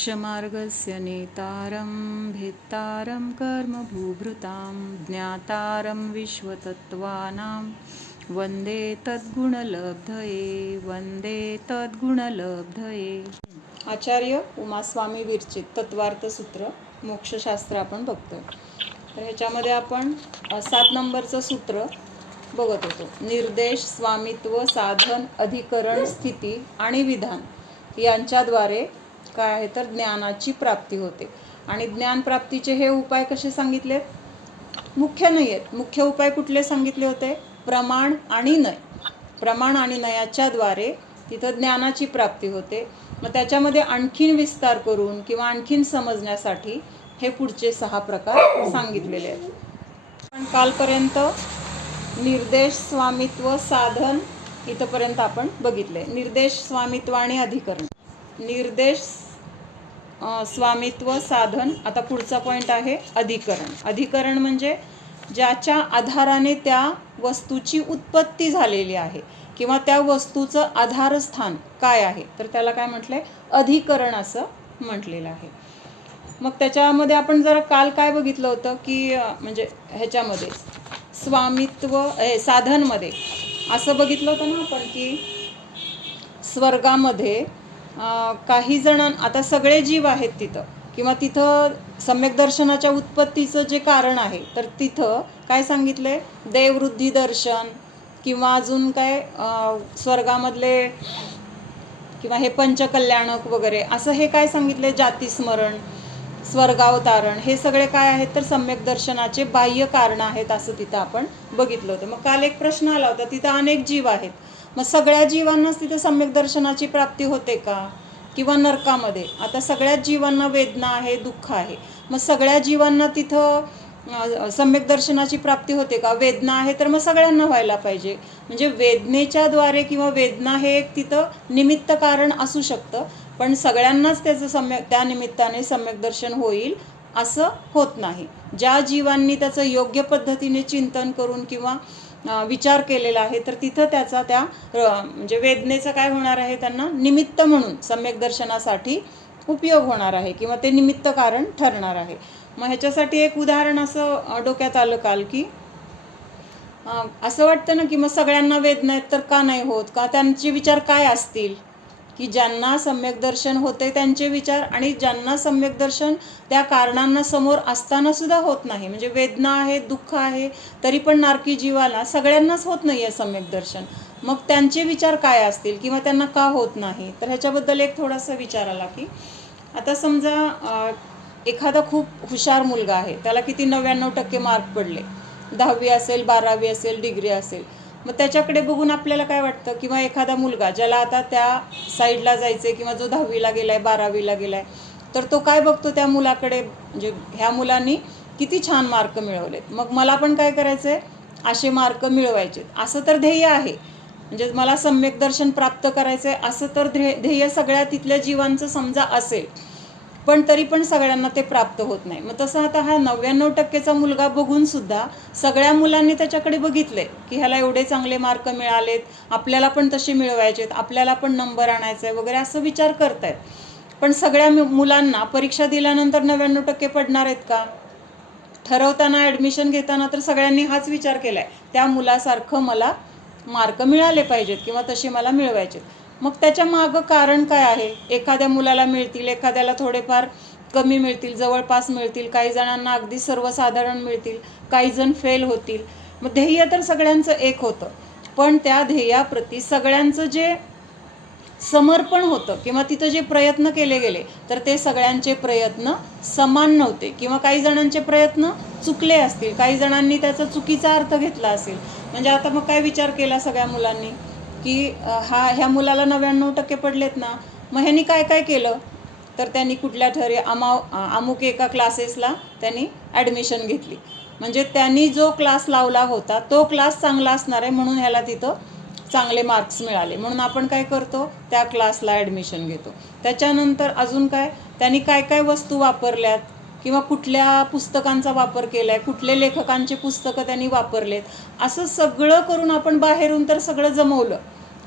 मोक्षमार्गस्य नेतारं भेत्तारं कर्मभूभृतां ज्ञातारं विश्वतत्त्वानां वन्दे तद्गुणलब्धये. आचार्य उमास्वामी विरचित तत्वार्थ सूत्र मोक्षशास्त्र आपण बघतोय. तर ह्याच्यामध्ये आपण 7 नंबरचं सूत्र बघत होतो. निर्देश, स्वामित्व, साधन, अधिकरण, स्थिती आणि विधान यांच्याद्वारे काय आहे तर ज्ञानाची प्राप्ती होते. आणि ज्ञानप्राप्तीचे हे उपाय कसे सांगितलेत? मुख्य नाही आहेत. मुख्य उपाय कुठले सांगितले होते? प्रमाण आणि नय. प्रमाण आणि नयाच्याद्वारे तिथं ज्ञानाची प्राप्ती होते. मग त्याच्यामध्ये आणखीन विस्तार करून किंवा आणखीन समजण्यासाठी हे पुढचे 6 प्रकार सांगितलेले आहेत. पण कालपर्यंत निर्देश, स्वामित्व, साधन इथंपर्यंत आपण बघितले. निर्देश, स्वामित्व आणि अधिकरण. निर्देश, स्वामित्व, साधन. आता पुढचा पॉईंट आहे अधिकरण. अधिकरण म्हणजे ज्याच्या आधाराने त्या वस्तूची उत्पत्ती झालेली आहे किंवा त्या वस्तूचं आधारस्थान काय आहे तर त्याला काय म्हटलंय? अधिकरण असं म्हटलेलं आहे. मग त्याच्यामध्ये आपण जरा काल काय बघितलं होतं की म्हणजे ह्याच्यामध्ये स्वामित्व साधनमध्ये असं बघितलं होतं ना आपण की स्वर्गामध्ये काही जण आता सगळे जीव आहेत तिथं किंवा तिथं सम्यक दर्शनाच्या उत्पत्तीचं जे कारण आहे तर तिथं काय सांगितलंय? देववृद्धी दर्शन किंवा अजून काय स्वर्गामधले किंवा हे पंचकल्याणक वगैरे असं हे काय सांगितले? जातीस्मरण, स्वर्गावतारण हे सगळे काय आहेत तर सम्यक दर्शनाचे बाह्य कारण आहेत असं तिथं आपण बघितलं होतं. मग काल एक प्रश्न आला होता, तिथं अनेक जीव आहेत, मग सगळ्या जीवांनाच तिथं सम्यक दर्शनाची प्राप्ती होते का? किंवा नरकामध्ये आता सगळ्याच जीवांना वेदना आहे, दुःख आहे, मग सगळ्या जीवांना तिथं सम्यक दर्शनाची प्राप्ती होते का? वेदना आहे तर मग सगळ्यांना व्हायला पाहिजे. म्हणजे वेदनेच्या द्वारे किंवा वेदना हे एक तिथं निमित्त कारण असू शकतं, पण सगळ्यांनाच त्याचं त्या निमित्ताने सम्यक दर्शन होईल असं होत नाही. ज्या जीवांनी त्याचं योग्य पद्धतीने चिंतन करून किंवा विचार केलेला आहे तर तिथं त्याचा त्या म्हणजे वेदनेचं काय होणार आहे? त्यांना निमित्त म्हणून सम्यक दर्शनासाठी उपयोग होणार आहे किंवा ते निमित्त कारण ठरणार आहे. मग ह्याच्यासाठी एक उदाहरण असं डोक्यात आलं काल की असं वाटतं ना की मग सगळ्यांना वेदना आहेत तर का नाही होत? का त्यांचे विचार काय असतील? की ज्यांना सम्यक दर्शन होते त्यांचे विचार आणि ज्यांना सम्यक दर्शन त्या कारणांना समोर असताना सुद्धा होत नाही, म्हणजे वेदना आहे, दुःख आहे, तरी पण नारकी जीवाला सगळ्यांनाच होत नाही आहे सम्यक दर्शन, मग त्यांचे विचार काय असतील किंवा त्यांना का होत नाही? तर ह्याच्याबद्दल एक थोडासा विचार आला की आता समजा एखादा खूप हुशार मुलगा आहे, त्याला किती 99% मार्क पडले, 10वी असेल, 12वी असेल, डिग्री असेल, मग त्याच्याकडे बघून आपल्याला काय वाटतं? किंवा एखादा मुलगा ज्याला आता त्या साईडला जायचं आहे किंवा जो 10वीला गेला आहे, 12वीला गेला आहे, तर तो काय बघतो त्या मुलाकडे? म्हणजे ह्या मुलांनी किती छान मार्क मिळवलेत, मग मला पण काय करायचं आहे? असे मार्क मिळवायचे, असं तर ध्येय आहे. म्हणजे मला सम्यक दर्शन प्राप्त करायचं आहे असं तर ध्येय सगळ्या तिथल्या जीवांचं समजा असेल, पण तरी पण सगळ्यांना ते प्राप्त होत नाही. मग तसं आता हा 99%चा मुलगा बघून सुद्धा सगळ्या मुलांनी त्याच्याकडे बघितले की ह्याला एवढे चांगले मार्क मिळालेत, आपल्याला पण तसे मिळवायचेत, आपल्याला पण नंबर आणायचा आहे वगैरे असं विचार करतायत. पण सगळ्या मुलांना परीक्षा दिल्यानंतर 99% पडणार आहेत का? ठरवताना ॲडमिशन घेताना तर सगळ्यांनी हाच विचार केला आहे, त्या मुलासारखं मला मार्क मिळाले पाहिजेत किंवा तसे मला मिळवायचेत. मग त्याच्या मागं कारण काय आहे? एखाद्या मुलाला मिळतील, एखाद्याला थोडेफार कमी मिळतील, जवळपास मिळतील, काही जणांना अगदी सर्वसाधारण मिळतील, काही जण फेल होतील. मग ध्येय तर सगळ्यांचं एक होतं, पण त्या ध्येयाप्रती सगळ्यांचं जे समर्पण होतं किंवा तिथं जे प्रयत्न केले गेले तर ते सगळ्यांचे प्रयत्न समान नव्हते किंवा काही जणांचे प्रयत्न चुकले असतील, काही जणांनी त्याचा चुकीचा अर्थ घेतला असेल. म्हणजे आता मग काय विचार केला सगळ्या मुलांनी की ह्या मुलाला 99% पडलेत ना, मग ह्यांनी काय काय केलं? तर त्यांनी कुठल्या ठरी अमुक एका क्लासेसला त्यांनी ॲडमिशन घेतली. म्हणजे त्यांनी जो क्लास लावला होता तो क्लास चांगला असणार आहे म्हणून ह्याला तिथं चांगले मार्क्स मिळाले, म्हणून आपण काय करतो? त्या क्लासला ॲडमिशन घेतो. त्याच्यानंतर अजून काय? त्यांनी काय काय वस्तू वापरल्यात किंवा कुठल्या पुस्तकांचा वापर केला आहे, कुठले लेखकांचे पुस्तकं त्यांनी वापरलेत, असं सगळं करून आपण बाहेरून तर सगळं जमवलं,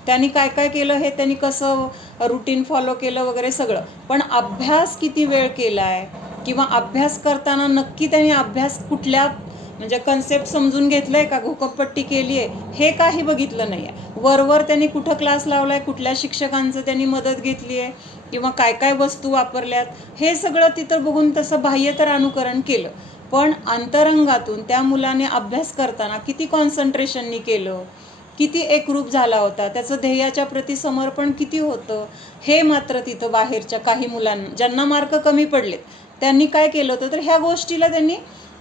त्यांनी काय काय केलं हे त्यांनी कसं रुटीन फॉलो केलं वगैरे सगळं. पण अभ्यास किती वेळ केला आहे किंवा अभ्यास करताना नक्की त्यांनी अभ्यास कुठल्या म्हणजे कन्सेप्ट समजून घेतलं आहे का, घोकपट्टी केली आहे, हे काही बघितलं नाही आहे. वरवर त्यांनी कुठं क्लास लावला आहे, कुठल्या शिक्षकांचं त्यांनी मदत घेतली आहे किंवा काय काय वस्तू वापरल्यात, हे सगळं तिथं बघून तसं बाह्य तर अनुकरण केलं. पण अंतरंगातून त्या मुलाने अभ्यास करताना किती कॉन्सन्ट्रेशननी केलं, किती एकरूप झाला होता, त्याचं ध्येयाच्या प्रती समर्पण किती होतं, हे मात्र तिथं बाहेरच्या काही मुलांना ज्यांना मार्क कमी पडलेत त्यांनी काय केलं होतं तर ह्या गोष्टीला त्यांनी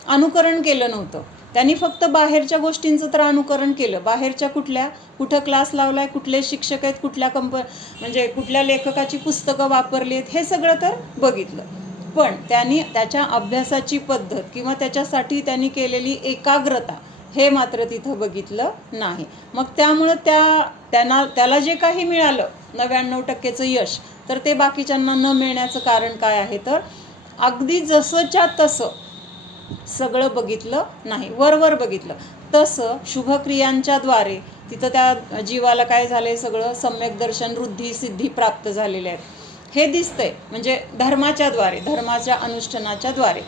अनुकरण केलं नव्हतं. त्यांनी फक्त बाहेरच्या गोष्टींचं तर अनुकरण केलं. बाहेरच्या कुठं क्लास लावला आहे, कुठले शिक्षक आहेत, म्हणजे कुठल्या लेखकाची पुस्तकं वापरली आहेत, हे सगळं तर बघितलं. पण त्यांनी त्याच्या अभ्यासाची पद्धत किंवा त्याच्यासाठी त्यांनी केलेली एकाग्रता हे मात्र तिथं बघितलं नाही. मग त्यामुळं त्याला जे काही मिळालं 99% यश, तर ते बाकीच्यांना न मिळण्याचं कारण काय आहे तर अगदी जसंच्या तसं सगळं बघितलं नाही, वरवर बघितलं. तसं शुभक्रियांच्याद्वारे तिथं त्या जीवाला काय झालंय, सगळं सम्यक दर्शन, वृद्धी, सिद्धी प्राप्त झालेले आहेत हे दिसतंय, म्हणजे धर्माच्या अनुष्ठानाच्या द्वारे.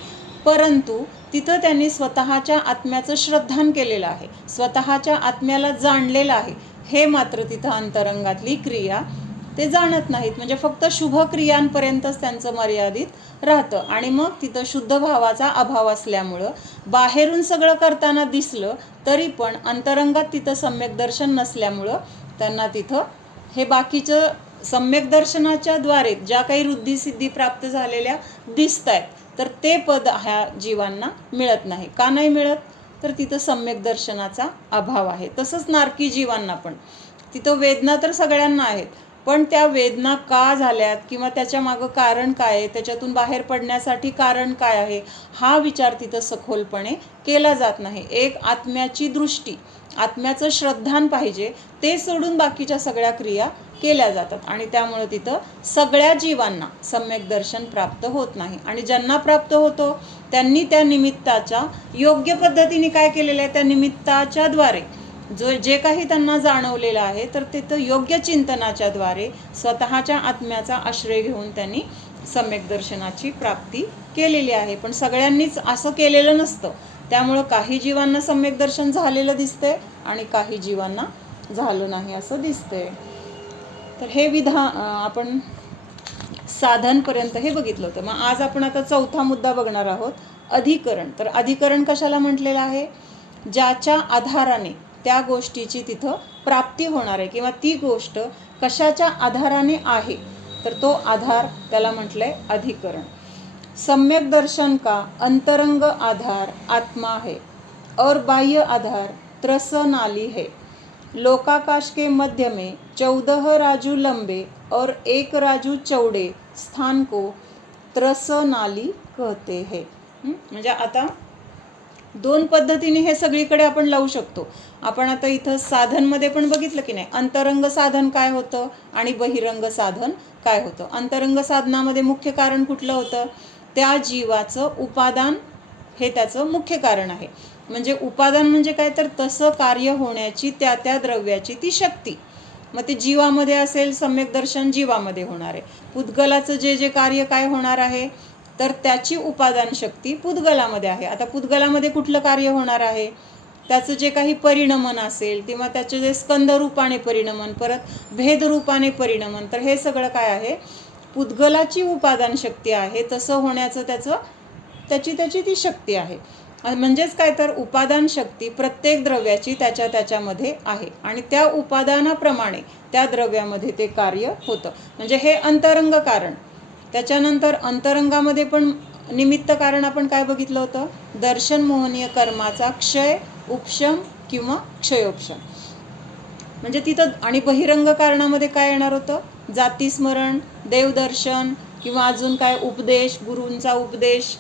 परंतु तिथं त्यांनी स्वतःच्या आत्म्याचं श्रद्धान केलेलं आहे, स्वतःच्या आत्म्याला जाणलेलं आहे, हे मात्र तिथं अंतरंगातली क्रिया ते जाणत नाहीत. म्हणजे फक्त शुभ क्रियांपर्यंतच त्यांचं मर्यादित राहतं. आणि मग तिथं शुद्ध भावाचा अभाव असल्यामुळं बाहेरून सगळं करताना दिसलं तरी पण अंतरंगात तिथं सम्यक दर्शन नसल्यामुळं त्यांना तिथं हे बाकीचं सम्यक दर्शनाच्या द्वारे ज्या काही वृद्धिसिद्धी प्राप्त झालेल्या दिसत आहेत तर ते पद ह्या जीवांना मिळत नाही. का नाही मिळत तर तिथं सम्यक दर्शनाचा अभाव आहे. तसंच नारकी जीवांना पण तिथं वेदना तर सगळ्यांना आहेत, पण त्या वेदना का झाल्यात किंवा त्याच्या मागं कारण काय आहे, त्याच्यातून बाहेर पडण्यासाठी कारण काय आहे, हा विचार तिथं सखोलपणे केला जात नाही. एक आत्म्याची दृष्टी, आत्म्याचं श्रद्धान पाहिजे, ते सोडून बाकीच्या सगळ्या क्रिया केल्या जातात. आणि त्यामुळं तिथं सगळ्या जीवांना सम्यक दर्शन प्राप्त होत नाही. आणि ज्यांना प्राप्त होतो त्यांनी त्या निमित्ताच्या योग्य पद्धतीने काय केलेलं आहे, त्या निमित्ताच्या द्वारे जे काही त्यांना जाणवलेलं आहे तर तिथं योग्य चिंतनाच्या द्वारे स्वतःच्या आत्म्याचा आश्रय घेऊन त्यांनी सम्यक दर्शनाची प्राप्ती केलेली आहे. पण सगळ्यांनीच असं केलेलं नसतं, त्यामुळं काही जीवांना सम्यक दर्शन झालेलं दिसतंय आणि काही जीवांना झालं नाही असं दिसतंय. तर हे आपण साधनपर्यंत हे बघितलं होतं. मग आज आपण आता चौथा मुद्दा बघणार आहोत, अधिकरण. तर अधिकरण कशाला म्हटलेलं आहे, ज्याच्या आधाराने त्या गोष्टीची तिथं प्राप्ती होणार आहे किंवा ती गोष्ट कशाच्या आधाराने आहे तर तो आधार त्याला म्हटलंय अधिकरण. सम्यक दर्शन का अंतरंग आधार आत्मा है और बाह्य आधार त्रस नाली है. लोकाकाश के मध्य में 14 राजू लंबे और 1 राजू चौड़े स्थान को त्रस नाली कहते हैं. म्हणजे आता दोन पद्धतीने हे सगळीकडे आपण लावू शकतो. आपण आता इथं साधनमध्ये पण बघितलं की नाही, अंतरंग साधन काय होतं आणि बहिरंग साधन काय होतं. अंतरंग साधनामध्ये मुख्य कारण कुठलं होतं, त्या जीवाचं उपादान हे त्याचं मुख्य कारण आहे. म्हणजे उपादान म्हणजे काय तर तसं कार्य होण्याची त्या द्रव्याची ती शक्ती. मग ते जीवामध्ये असेल, सम्यक दर्शन जीवामध्ये होणार आहे. पुद्गलाचं जे कार्य काय होणार आहे तर त्याची उपादान शक्ती पुद्गलामध्ये आहे. आता पुद्गलामध्ये कुठलं कार्य होणार आहे, त्याचं जे काही परिणमन असेल किंवा त्याचे जे स्कंदरूपाने परिणमन, परत भेदरूपाने परिणमन, तर हे सगळं काय आहे, पुद्गलाची उपादान शक्ती आहे. तसं होण्याचं त्याची ती शक्ती आहे. म्हणजेच काय तर उपादान शक्ती प्रत्येक द्रव्याची त्याच्यामध्ये आहे आणि त्या उपादानाप्रमाणे त्या द्रव्यामध्ये ते कार्य होतं. म्हणजे हे अंतरंग कारण. त्याच्यानंतर अंतरंगामध्ये पण निमित्त कारण आपण काय बघितलं होतं, दर्शन मोहनीय कर्माचा क्षय उपशम किंवा क्षयोपशम. म्हणजे तिथं आणि बहिरंग कारणामध्ये काय येणार होतं, जातीस्मरण, देवदर्शन किंवा अजून काय उपदेश, गुरूंचा उपदेश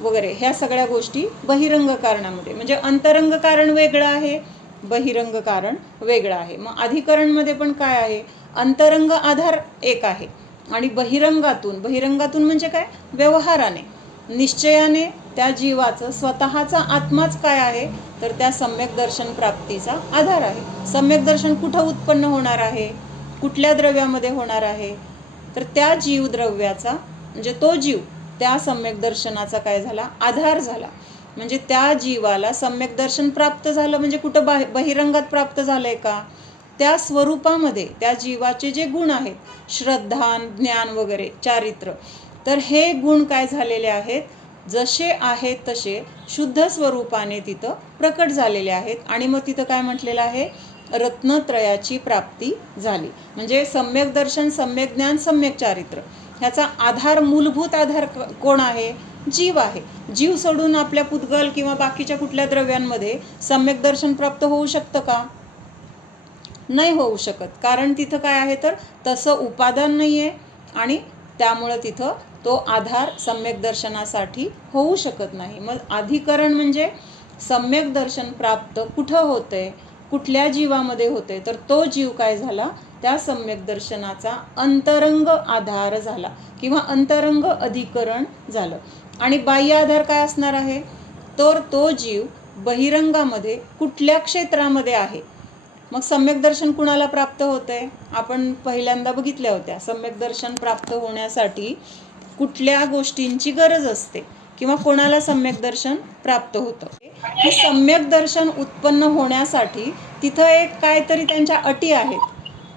वगैरे, ह्या सगळ्या गोष्टी बहिरंग कारणामध्ये. म्हणजे अंतरंग कारण वेगळं आहे, बहिरंग कारण वेगळं आहे. मग अधिकरणमध्ये पण काय आहे, अंतरंग आधार एक आहे आणि बहिरंगातून म्हणजे काय, व्यवहाराने निश्चयाने त्या जीवाचं स्वतःचा आत्माच काय आहे, तर त्या सम्यक दर्शन प्राप्तीचा आधार आहे. सम्यक दर्शन कुठं उत्पन्न होणार आहे, कुठल्या द्रव्यामध्ये होणार आहे, तर त्या जीवद्रव्याचा म्हणजे तो जीव त्या सम्यक दर्शनाचा काय झाला, आधार झाला. म्हणजे त्या जीवाला सम्यक दर्शन प्राप्त झालं म्हणजे कुठं बहिरंगात प्राप्त झालंय का, त्या स्वरूपामध्ये त्या जीवाचे जे गुण आहेत, श्रद्धा, ज्ञान वगैरे, चारित्र्य, तर हे गुण काय झालेले आहेत, जसे आहेत तसे शुद्ध स्वरूपाने तिथं प्रकट झालेले आहेत. आणि मग तिथं काय म्हटलेलं आहे, रत्नत्रयाची प्राप्ती झाली. म्हणजे सम्यक दर्शन, सम्यक ज्ञान, सम्यक चारित्र्य ह्याचा आधार, मूलभूत आधार कोण आहे, जीव आहे. जीव सोडून आपल्या पुद्गल किंवा बाकीच्या कुठल्या द्रव्यांमध्ये सम्यक दर्शन प्राप्त होऊ शकतं का, नाही होऊ शकत. कारण तिथं काय आहे, तर तसं उपादान नाही आहे आणि त्यामुळं तिथं तो आधार सम्यक दर्शनासाठी होऊ शकत नाही. मग अधिकरण म्हणजे सम्यक दर्शन प्राप्त कुठं होतंय, कुठल्या जीवामध्ये होते, तर तो जीव काय झाला, त्या सम्यक दर्शनाचा अंतरंग आधार झाला किंवा अंतरंग अधिकरण झालं. आणि बाह्य आधार काय असणार आहे, तर तो जीव बहिरंगामध्ये कुठल्या क्षेत्रामध्ये आहे. मग सम्यक दर्शन कुणाला प्राप्त होतंय, आपण पहिल्यांदा बघितल्या होत्या. सम्यक दर्शन प्राप्त होण्यासाठी कुठल्या गोष्टींची गरज असते किंवा कोणाला सम्यक दर्शन प्राप्त होतं, की सम्यक दर्शन उत्पन्न होण्यासाठी तिथं एक काहीतरी त्यांच्या अटी आहेत.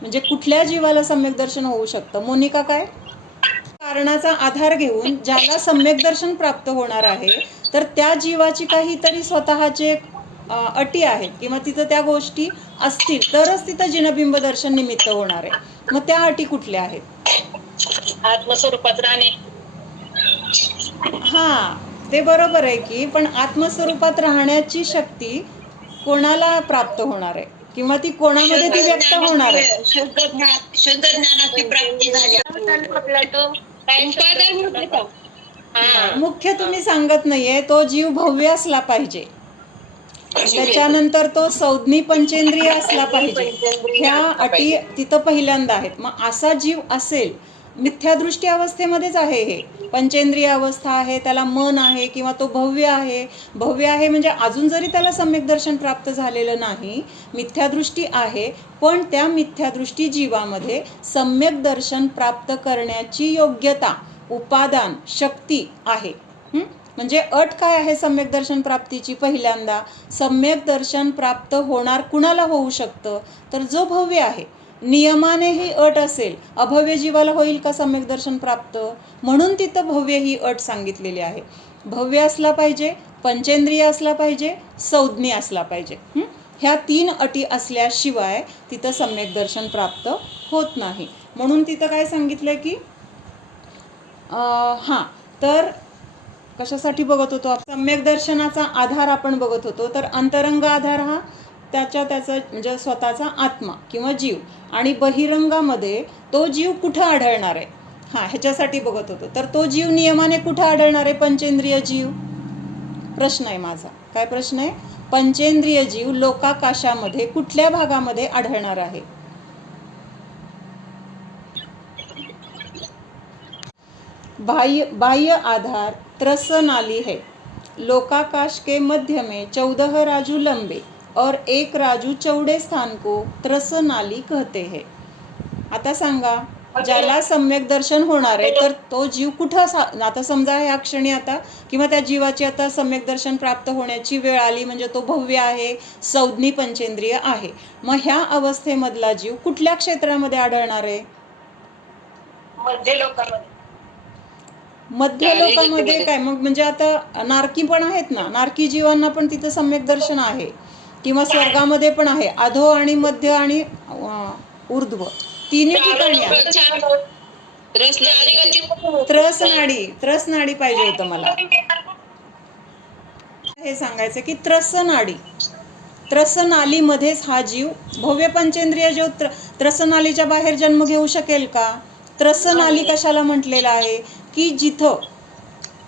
म्हणजे कुठल्या जीवाला सम्यक दर्शन होऊ शकतं, मोनिका काय, कारणाचा आधार घेऊन ज्याला सम्यक दर्शन प्राप्त होणार आहे, तर त्या जीवाची काहीतरी स्वतःचे अटी आहेत किंवा तिथं त्या गोष्टी असतील तरच तिथं जिनबिंब दर्शन निमित्त होणार आहे. मग त्या अटी कुठल्या आहेत, आत्मस्वरूपात राहणे. हा, ते बरोबर आहे की, पण आत्मस्वरूपात राहण्याची शक्ती कोणाला प्राप्त होणार आहे किंवा ती कोणामध्ये ती व्यक्त होणार आहे, शुद्ध ज्ञानाची प्राप्ती झाली. मुख्य तुम्ही सांगत नाहीये, तो जीव भव्य असला पाहिजे, त्याच्यानंतर तो संज्ञी पंचेंद्रिय असला पाहिजे. ह्या अटी तिथं पहिल्यांदा आहेत. मग असा जीव असेल, मिथ्यादृष्टी अवस्थेमध्येच आहे, हे पंचेंद्रिय अवस्था आहे, त्याला मन आहे किंवा तो भव्य आहे. भव्य आहे म्हणजे अजून जरी त्याला सम्यक दर्शन प्राप्त झालेलं नाही, मिथ्यादृष्टी आहे, पण त्या मिथ्यादृष्टी जीवामध्ये सम्यक दर्शन प्राप्त करण्याची योग्यता, उपादान, शक्ती आहे. म्हणजे अट काय आहे सम्यक दर्शन प्राप्तीची, पहिल्यांदा सम्यक दर्शन प्राप्त होणार कुणाला होऊ शकतं, तर जो भव्य आहे. नियमाने ही अट असेल, अभव्य जीवाला होईल का सम्यक दर्शन प्राप्त, म्हणून तिथं भव्य ही अट सांगितलेली आहे. भव्य असला पाहिजे, पंचेंद्रिय असला पाहिजे, संज्ञी असला पाहिजे. ह्या 3 अटी असल्याशिवाय तिथं सम्यक दर्शन प्राप्त होत नाही. म्हणून तिथं काय सांगितलं की, हां, तर कशासाठी बघत होतो आपण, सम्यक दर्शनाचा आधार आपण बघत होतो. तर अंतरंग आधार हा त्याचा म्हणजे स्वतःचा आत्मा किंवा जीव, आणि बहिरंगामध्ये तो जीव कुठं आढळणार आहे, हां, ह्याच्यासाठी बघत होतो. तर तो जीव नियमाने कुठं आढळणार आहे, पंचेंद्रिय जीव. प्रश्न आहे माझा, काय प्रश्न आहे, पंचेंद्रिय जीव लोकाकाशामध्ये कुठल्या भागामध्ये आढळणार आहे. बाह्य आधार त्रस नाली है, लोकाकाश के मध्य में 14 राजू लंबे और 1 राजू चौड़े स्थान को त्रस नाली कहते हैं. आता सांगा, ज्याला सम्यक दर्शन होणार आहे, तर तो जीव कुठं, आता समजा ह्या क्षणी आता किंवा त्या जीवाची आता सम्यक दर्शन प्राप्त होण्याची वेळ आली, म्हणजे तो भव्य आहे, संज्ञी पंचेंद्रिय आहे. मग ह्या अवस्थेमधला जीव कुठल्या क्षेत्रामध्ये आढळणार आहे, मध्य लोकांमध्ये. मध्य लोकांमध्ये काय, मग म्हणजे आता नारकी पण आहेत ना, नारकी जीवांना पण तिथं सम्यक दर्शन आहे, किंवा स्वर्गामध्ये पण आहे. अधो आणि मध्य आणि ऊर्ध्व तिन्ही ठिकाणी आहे. त्रस नाडी पाहिजे होतं मला, हे सांगायचं की त्रस नालीमध्येच हा जीव, भव्य पंचेंद्रिय जीव त्रस नालीच्या बाहेर जन्म घेऊ शकेल का. त्रस नाली कशाला म्हटलेलं आहे, की जिथं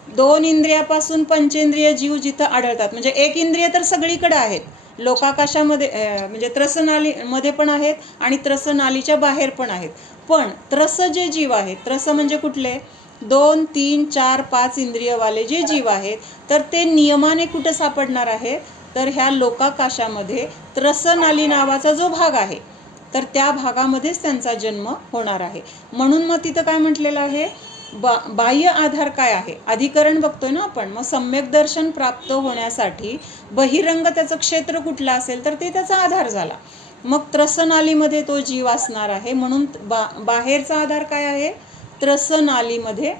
2 इंद्रियापासून पंचेंद्रिय जीव जिथं आढळतात, म्हणजे 1 इंद्रिय तर सगळीकडे आहेत, लोकाकाशामध्ये म्हणजे त्रस नालीमध्ये पण आहेत आणि त्रस नालीच्या बाहेर पण आहेत. पण त्रस जे जीव आहेत, त्रस म्हणजे कुठले, 2, 3, 4, 5 इंद्रियवाले जे जीव आहेत तर ते नियमाने कुठं सापडणार आहेत, तर ह्या लोकाकाशामध्ये त्रसनाली नावाचा जो भाग आहे तर त्या भागामध्येच त्यांचा जन्म होणार आहे. म्हणून मग तिथं काय म्हटलेलं आहे, बाह्य आधार काय आहे, अधिकरण बघतोय ना आपण, मग सम्यक दर्शन प्राप्त होण्यासाठी बहिरंग त्याचं क्षेत्र कुठलं असेल तर ते त्याचा आधार झाला. मग त्रसनालीमध्ये तो जीव असणार आहे, म्हणून बाहेरचा आधार काय आहे, त्रसनालीमध्ये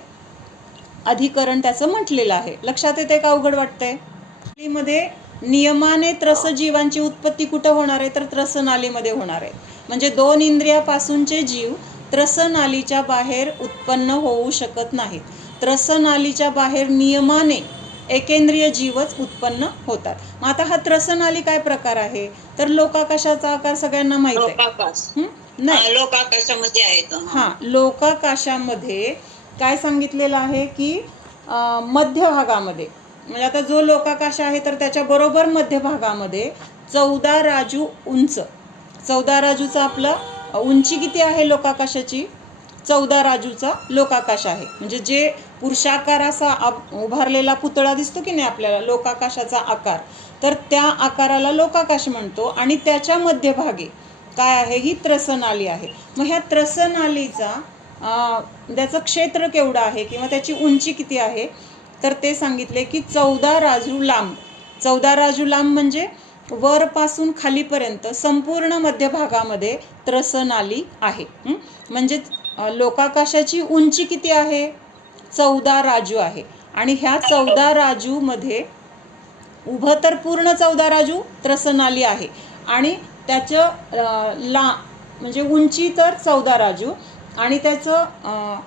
अधिकरण त्याचं म्हटलेलं आहे. लक्षात येते का, अवघड वाटतंय? नालीमध्ये नियमाने त्रस जीवांची उत्पत्ती कुठं होणार आहे, तर त्रसनालीमध्ये होणार आहे. म्हणजे 2 इंद्रियापासूनचे जीव त्रसनालीच्या बाहेर उत्पन्न होऊ शकत नाहीत. त्रसनालीच्या बाहेर नियमाने एकेंद्रिय जीवच उत्पन्न होतात. मग आता हा त्रसनाली काय प्रकार आहे, तर लोकाकाशाचा आकार सगळ्यांना माहित आहे. लोकाकाश नाही, लोकाकाशामध्ये आहे तो. हां, लोकाकाशामध्ये काय सांगितलेलं आहे की मध्यभागामध्ये, म्हणजे आता जो लोकाकाश आहे तर त्याच्या बरोबर मध्यभागामध्ये 14 राजू उंच, 14 राजूचा आपला उंची किती आहे लोकाकाशाची, 14 राजूचा लोकाकाश आहे. म्हणजे जे पुरुषाकार असा उभारलेला पुतळा दिसतो की नाही आपल्याला, लोकाकाशाचा आकार, तर त्या आकाराला लोकाकाश म्हणतो. आणि त्याच्या मध्यभागी काय आहे, ही त्रसनाली आहे. मग ह्या त्रसनालीचा त्याचं क्षेत्र केवढं आहे किंवा त्याची उंची किती आहे, तर ते सांगितले की 14 राजू लांब. 14 राजू लांब म्हणजे वरपासून खालीपर्यंत संपूर्ण मध्यभागामध्ये त्रसनाली आहे. म्हणजे लोकाकाशाची उंची किती आहे, 14 राजू आहे. आणि ह्या 14 राजूमध्ये उभं तर पूर्ण 14 राजू त्रसनाली आहे आणि त्याचं म्हणजे उंची तर 14 राजू आणि त्याचं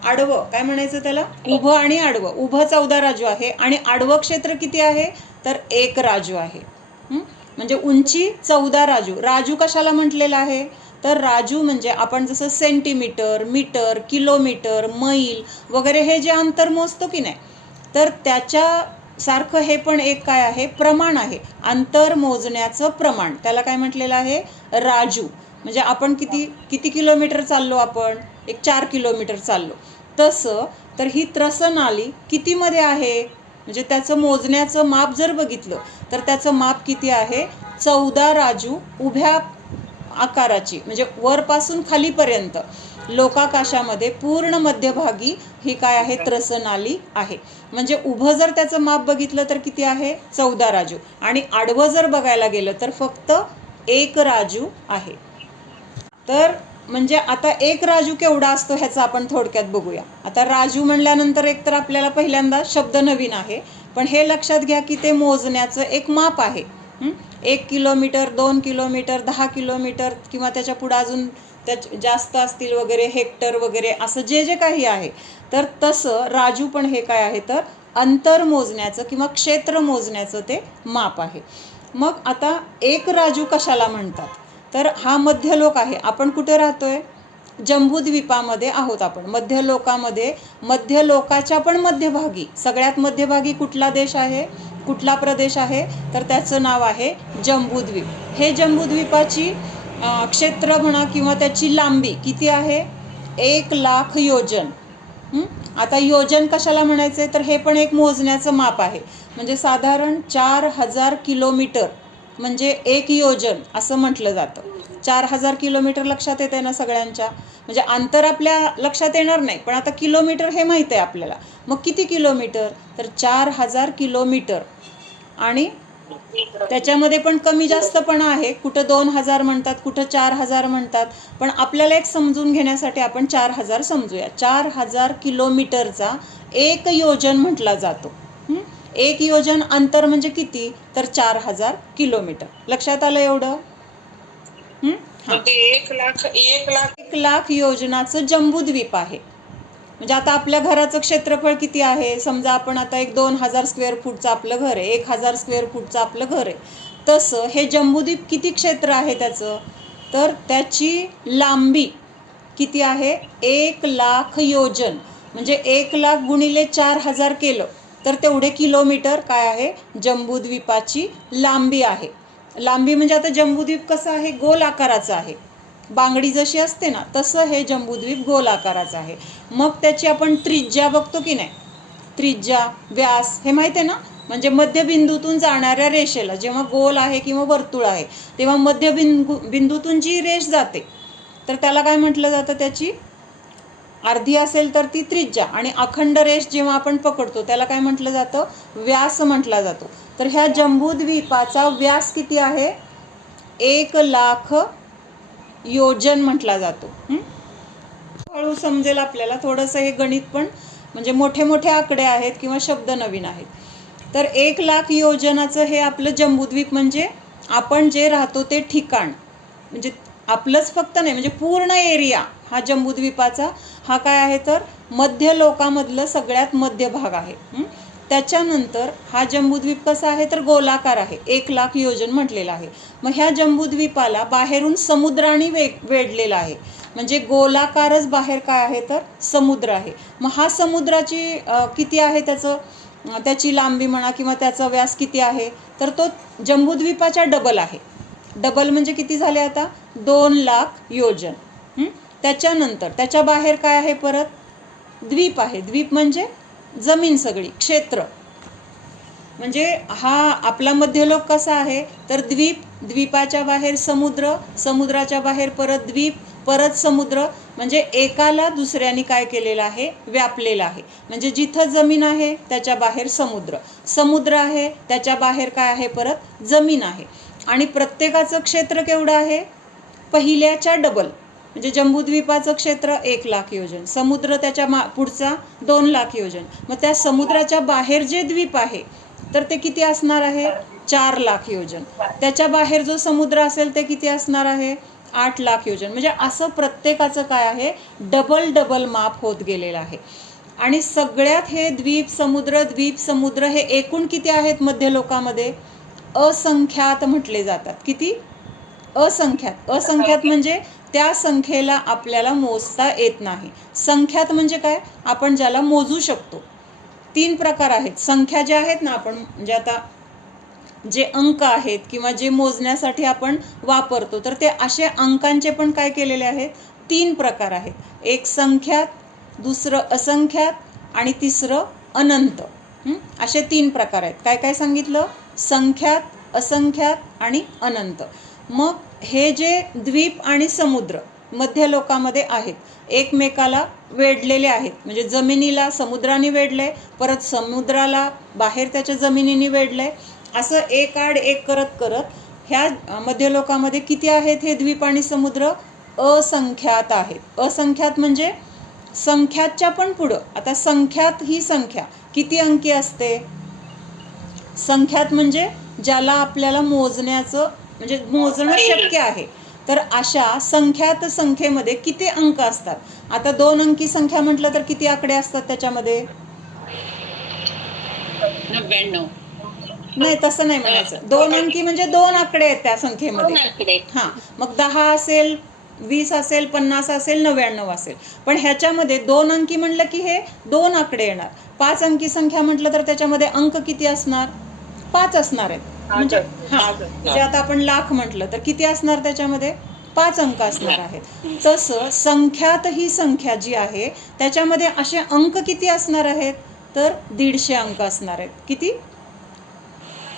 आडवं काय म्हणायचं त्याला, उभं आणि आडवं, उभं 14 राजू आहे आणि आडवं क्षेत्र किती आहे, तर 1 राजू आहे. म्हणजे उंची 14 राजू. राजू कशाला म्हटलेलं आहे, तर राजू म्हणजे आपण जसं सेंटीमीटर, मीटर, किलोमीटर, मैल वगैरे हे जे अंतर मोजतो की नाही, तर त्याच्यासारखं हे पण एक काय आहे, प्रमाण आहे, अंतर मोजण्याचं प्रमाण. त्याला काय म्हटलेलं आहे, राजू. म्हणजे आपण किती किलोमीटर चाललो, आपण एक 4 किलोमीटर चाललो, तसं तर ही त्रसनाली कितीमध्ये आहे, म्हणजे त्याचं मोजण्याचं माप जर बघितलं तर त्याचं माप किती आहे, 14 राजू उभ्या आकाराची. म्हणजे वरपासून खालीपर्यंत लोकाकाशामध्ये पूर्ण मध्यभागी ही काय आहे, त्रसनाली आहे. म्हणजे उभं जर त्याचं माप बघितलं तर किती आहे, 14 राजू. आणि आडवं जर बघायला गेलं तर फक्त 1 राजू आहे. तर म्हणजे आता 1 राजू केवढा असतो ह्याचं आपण थोडक्यात बघूया. आता राजू म्हणल्यानंतर एकतर आपल्याला पहिल्यांदा शब्द नवीन आहे, पण हे लक्षात घ्या की ते मोजण्याचं एक माप आहे. 1 किलोमीटर, 2 किलोमीटर, 10 किलोमीटर किंवा त्याच्या पुढं अजून जास्त असतील वगैरे, हेक्टर वगैरे, असं जे जे काही आहे, तर तसं राजू पण हे काय आहे, तर अंतर मोजण्याचं किंवा क्षेत्र मोजण्याचं ते माप आहे. मग आता 1 राजू कशाला म्हणतात, तर हा मध्यलोक आहे. आपण कुठे राहतोय, जम्बूद्वीपामध्ये आहोत आपण. मध्यलोकामध्ये, मध्यलोकाच्या पण मध्यभागी, सगळ्यात मध्यभागी कुठला देश आहे, कुठला प्रदेश आहे, तर त्याचं नाव आहे जम्बूद्वीप. हे जम्बूद्वीपाची क्षेत्र म्हणा किंवा त्याची लांबी किती आहे, 1,00,000 योजन. आता योजन कशाला म्हणायचे, तर हे पण एक मोजण्याचं माप आहे. म्हणजे साधारण 4,000 किलोमीटर म्हणजे 1 योजन असं म्हटलं जातं. 4,000 किलोमीटर लक्षात येते ना सगळ्यांच्या, म्हणजे अंतर आपल्या लक्षात येणार नाही, पण आता किलोमीटर हे माहीत आहे आपल्याला. मग किती किलोमीटर, तर 4,000 किलोमीटर. आणि त्याच्यामध्ये पण कमी जास्तपणा आहे, कुठं 2,000 म्हणतात, कुठं 4,000 म्हणतात, पण आपल्याला एक समजून घेण्यासाठी आपण 4,000 समजूया. 4,000 किलोमीटरचा 1 योजन म्हटला जातो. 1 योजन अंतर म्हणजे किती, तर 4,000 किलोमीटर. लक्षात आलं एवढं? 1,00,000 योजनाचं जम्बूद्वीप आहे. म्हणजे आता आपल्या घराचं क्षेत्रफळ किती आहे, समजा आपण आता एक 2,000 स्क्वेअर फूटचं आपलं घर आहे, 1,000 स्क्वेअर फूटचं आपलं घर आहे, तसं हे जम्बूद्वीप किती क्षेत्र आहे त्याचं, तर त्याची लांबी किती आहे, 1,00,000 योजन. म्हणजे 1,00,000 गुणिले 4,000 केलं तर तेवढे किलोमीटर काय आहे, जम्बूद्वीपाची लांबी आहे. लांबी म्हणजे आता जम्बूद्वीप कसं आहे, गोल आकाराचं आहे. बांगडी जशी असते ना तसं हे जम्बूद्वीप गोलाकाराचं आहे. मग त्याची आपण त्रिज्या बघतो की नाही, त्रिज्या व्यास हे माहिती आहे ना, म्हणजे मध्यबिंदूतून जाणाऱ्या रेषेला, जेव्हा गोल आहे किंवा वर्तुळ आहे तेव्हा बिंदूतून जी रेष जाते तर त्याला काय म्हटलं जातं, त्याची अर्धी असेल तर ती त्रिज्या, आणि अखंड रेष जेव्हा आपण पकडतो त्याला काय म्हटलं जातं, व्यास म्हटला जातो. तर ह्या जम्बूद्वीपाचा व्यास किती आहे, 1,00,000 योजन म्हटला जातो. हळू समजेल आपल्याला थोडंसं, हे गणित पण म्हणजे मोठे मोठे आकडे आहेत किंवा शब्द नवीन आहेत. तर 1,00,000 योजनाचं हे आपलं जम्बूद्वीप, म्हणजे आपण जे राहतो ते ठिकाण, म्हणजे आपलंच फक्त नाही, म्हणजे पूर्ण एरिया हा जम्बूद्वीपाचा हा काय आहे तर मध्य लोकामधलं सगळ्यात मध्य भाग आहे. त्याच्यानंतर हा जम्बूद्वीप कसा आहे तर गोलाकार आहे, 1,00,000 योजन म्हटलेला आहे. मग ह्या जम्बूद्वीपाला बाहेरून समुद्राने वेढलेला आहे, म्हणजे गोलाकारच बाहेर काय आहे तर समुद्र आहे. मग हा समुद्राची किती आहे त्याची लांबी म्हणा किंवा त्याचा व्यास किती आहे तर तो जम्बूद्वीपाच्या डबल आहे. डबल म्हणजे किती झाले आता, 2,00,000 योजन. त्याच्यानंतर त्याच्या बाहेर काय आहे, परत द्वीप आहे. द्वीप म्हणजे जमीन सगळी, क्षेत्र. म्हणजे हा आपला मध्यलोक कसा आहे तर द्वीप, द्वीपाच्या बाहेर समुद्र, समुद्राच्या बाहेर परत द्वीप, परत समुद्र, म्हणजे एकाला दुसऱ्याने काय केलेलं आहे, व्यापलेलं आहे. म्हणजे जिथं जमीन आहे त्याच्या बाहेर समुद्र, समुद्र आहे त्याच्या बाहेर काय आहे, परत जमीन आहे. आणि प्रत्येकाचं क्षेत्र केवढं आहे, पहिल्याच्या डबल. म्हणजे जम्बूद्वीपाचं क्षेत्र 1,00,000 योजन, समुद्र त्याच्या पुढचा 2,00,000 योजन. मग त्या समुद्राच्या बाहेर जे द्वीप आहे तर ते किती असणार आहे, 4,00,000 योजन. त्याच्या बाहेर जो समुद्र असेल ते किती असणार आहे, 8,00,000 योजन. म्हणजे असं प्रत्येकाचं काय आहे, डबल डबल माप होत गेलेलं आहे. आणि सगळ्यात हे द्वीप समुद्र हे एकूण किती आहेत मध्य लोकामध्ये, असंख्यात म्हटले जातात. किती, असंख्यात. असंख्यात म्हणजे त्या संख्येला आपल्याला मोजता येत नाही. संख्यात म्हणजे काय, आपण ज्याला मोजू शकतो. 3 प्रकार आहेत संख्या ज्या आहेत ना, आपण म्हणजे आता जे अंक आहेत किंवा जे मोजण्यासाठी आपण वापरतो तर ते असे अंकांचे पण काय केलेले आहेत, 3 प्रकार आहेत. एक संख्यात, दुसरं असंख्यात आणि तिसरं अनंत. असे 3 प्रकार आहेत. काय काय सांगितलं, संख्यात, असंख्यात आणि अनंत. मग हे जे द्वीप आणि समुद्र मध्य लोकामध्ये आहेत, एकमेकाला वेढलेले आहेत. म्हणजे जमिनीला समुद्राने वेढले, परत समुद्राला बाहेर त्याच्या जमिनीने वेढले. असं एक आड एक करत करत ह्या मध्य लोकामध्ये किती आहेत हे द्वीप आणि समुद्र, असंख्यात आहेत. असंख्यात म्हणजे संख्याच्या पण पुढं. आता संख्यात ही संख्या किती अंकी असते, संख्यात म्हणजे ज्याला आपल्याला मोजण्याचं म्हणजे मोजणं शक्य आहे. तर अशा संख्यात संख्येमध्ये किती अंक असतात. आता 2 अंकी संख्या म्हटलं तर किती आकडे असतात त्याच्यामध्ये, 99. नाही तसं नाही म्हणायचं. 2 अंकी म्हणजे 2 आकडे आहेत त्या संख्येमध्ये. हां, मग 10 असेल, 20 असेल, 50 असेल, 99 असेल. पण ह्याच्यामध्ये 2 अंकी म्हटलं की हे 2 आकडे येणार. 5 अंकी संख्या म्हटलं तर त्याच्यामध्ये अंक किती असणार, 5 असणार आहेत. म्हणजे म्हणजे आता आपण लाख म्हटलं तर किती असणार, त्याच्यामध्ये 5 अंक असणार आहेत. तसं संख्यात ही संख्या जी आहे त्याच्यामध्ये असे अंक किती असणार आहेत तर 150 अंक असणार आहेत. किती,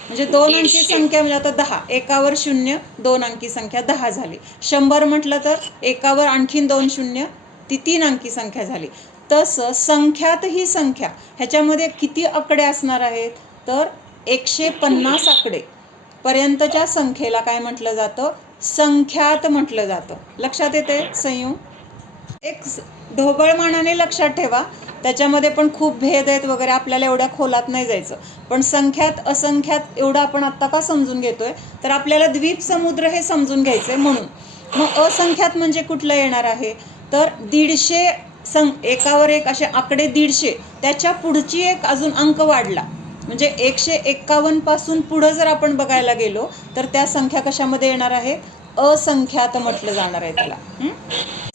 म्हणजे 2 अंकी संख्या म्हणजे आता 10, एकावर 0, 2 अंकी संख्या 10 झाली. 100 म्हटलं तर एकावर आणखीन 2 शून्य, ती 3 अंकी संख्या झाली. तसं संख्यात ही संख्या ह्याच्यामध्ये किती आकडे असणार आहेत तर 150 आकडे पर्यंतच्या संख्येला काय म्हटलं जातं, संख्यात म्हटलं जातं. लक्षात येते संयू, एक ढोबळमानाने लक्षात ठेवा. त्याच्यामध्ये पण खूप भेद आहेत वगैरे, आपल्याला एवढ्या खोलात नाही जायचं. पण संख्यात असंख्यात एवढं आपण आत्ता का समजून घेतोय तर आपल्याला द्वीप समुद्र हे समजून घ्यायचं आहे म्हणून. मग असंख्यात म्हणजे कुठलं येणार आहे तर 150 एकावर एक असे आकडे 150, त्याच्या पुढची एक अजून अंक वाढला म्हणजे 151 पासून पुढं जर आपण बघायला गेलो तर त्या संख्या कशामध्ये येणार आहेत, असंख्यात म्हटलं जाणार आहे त्याला.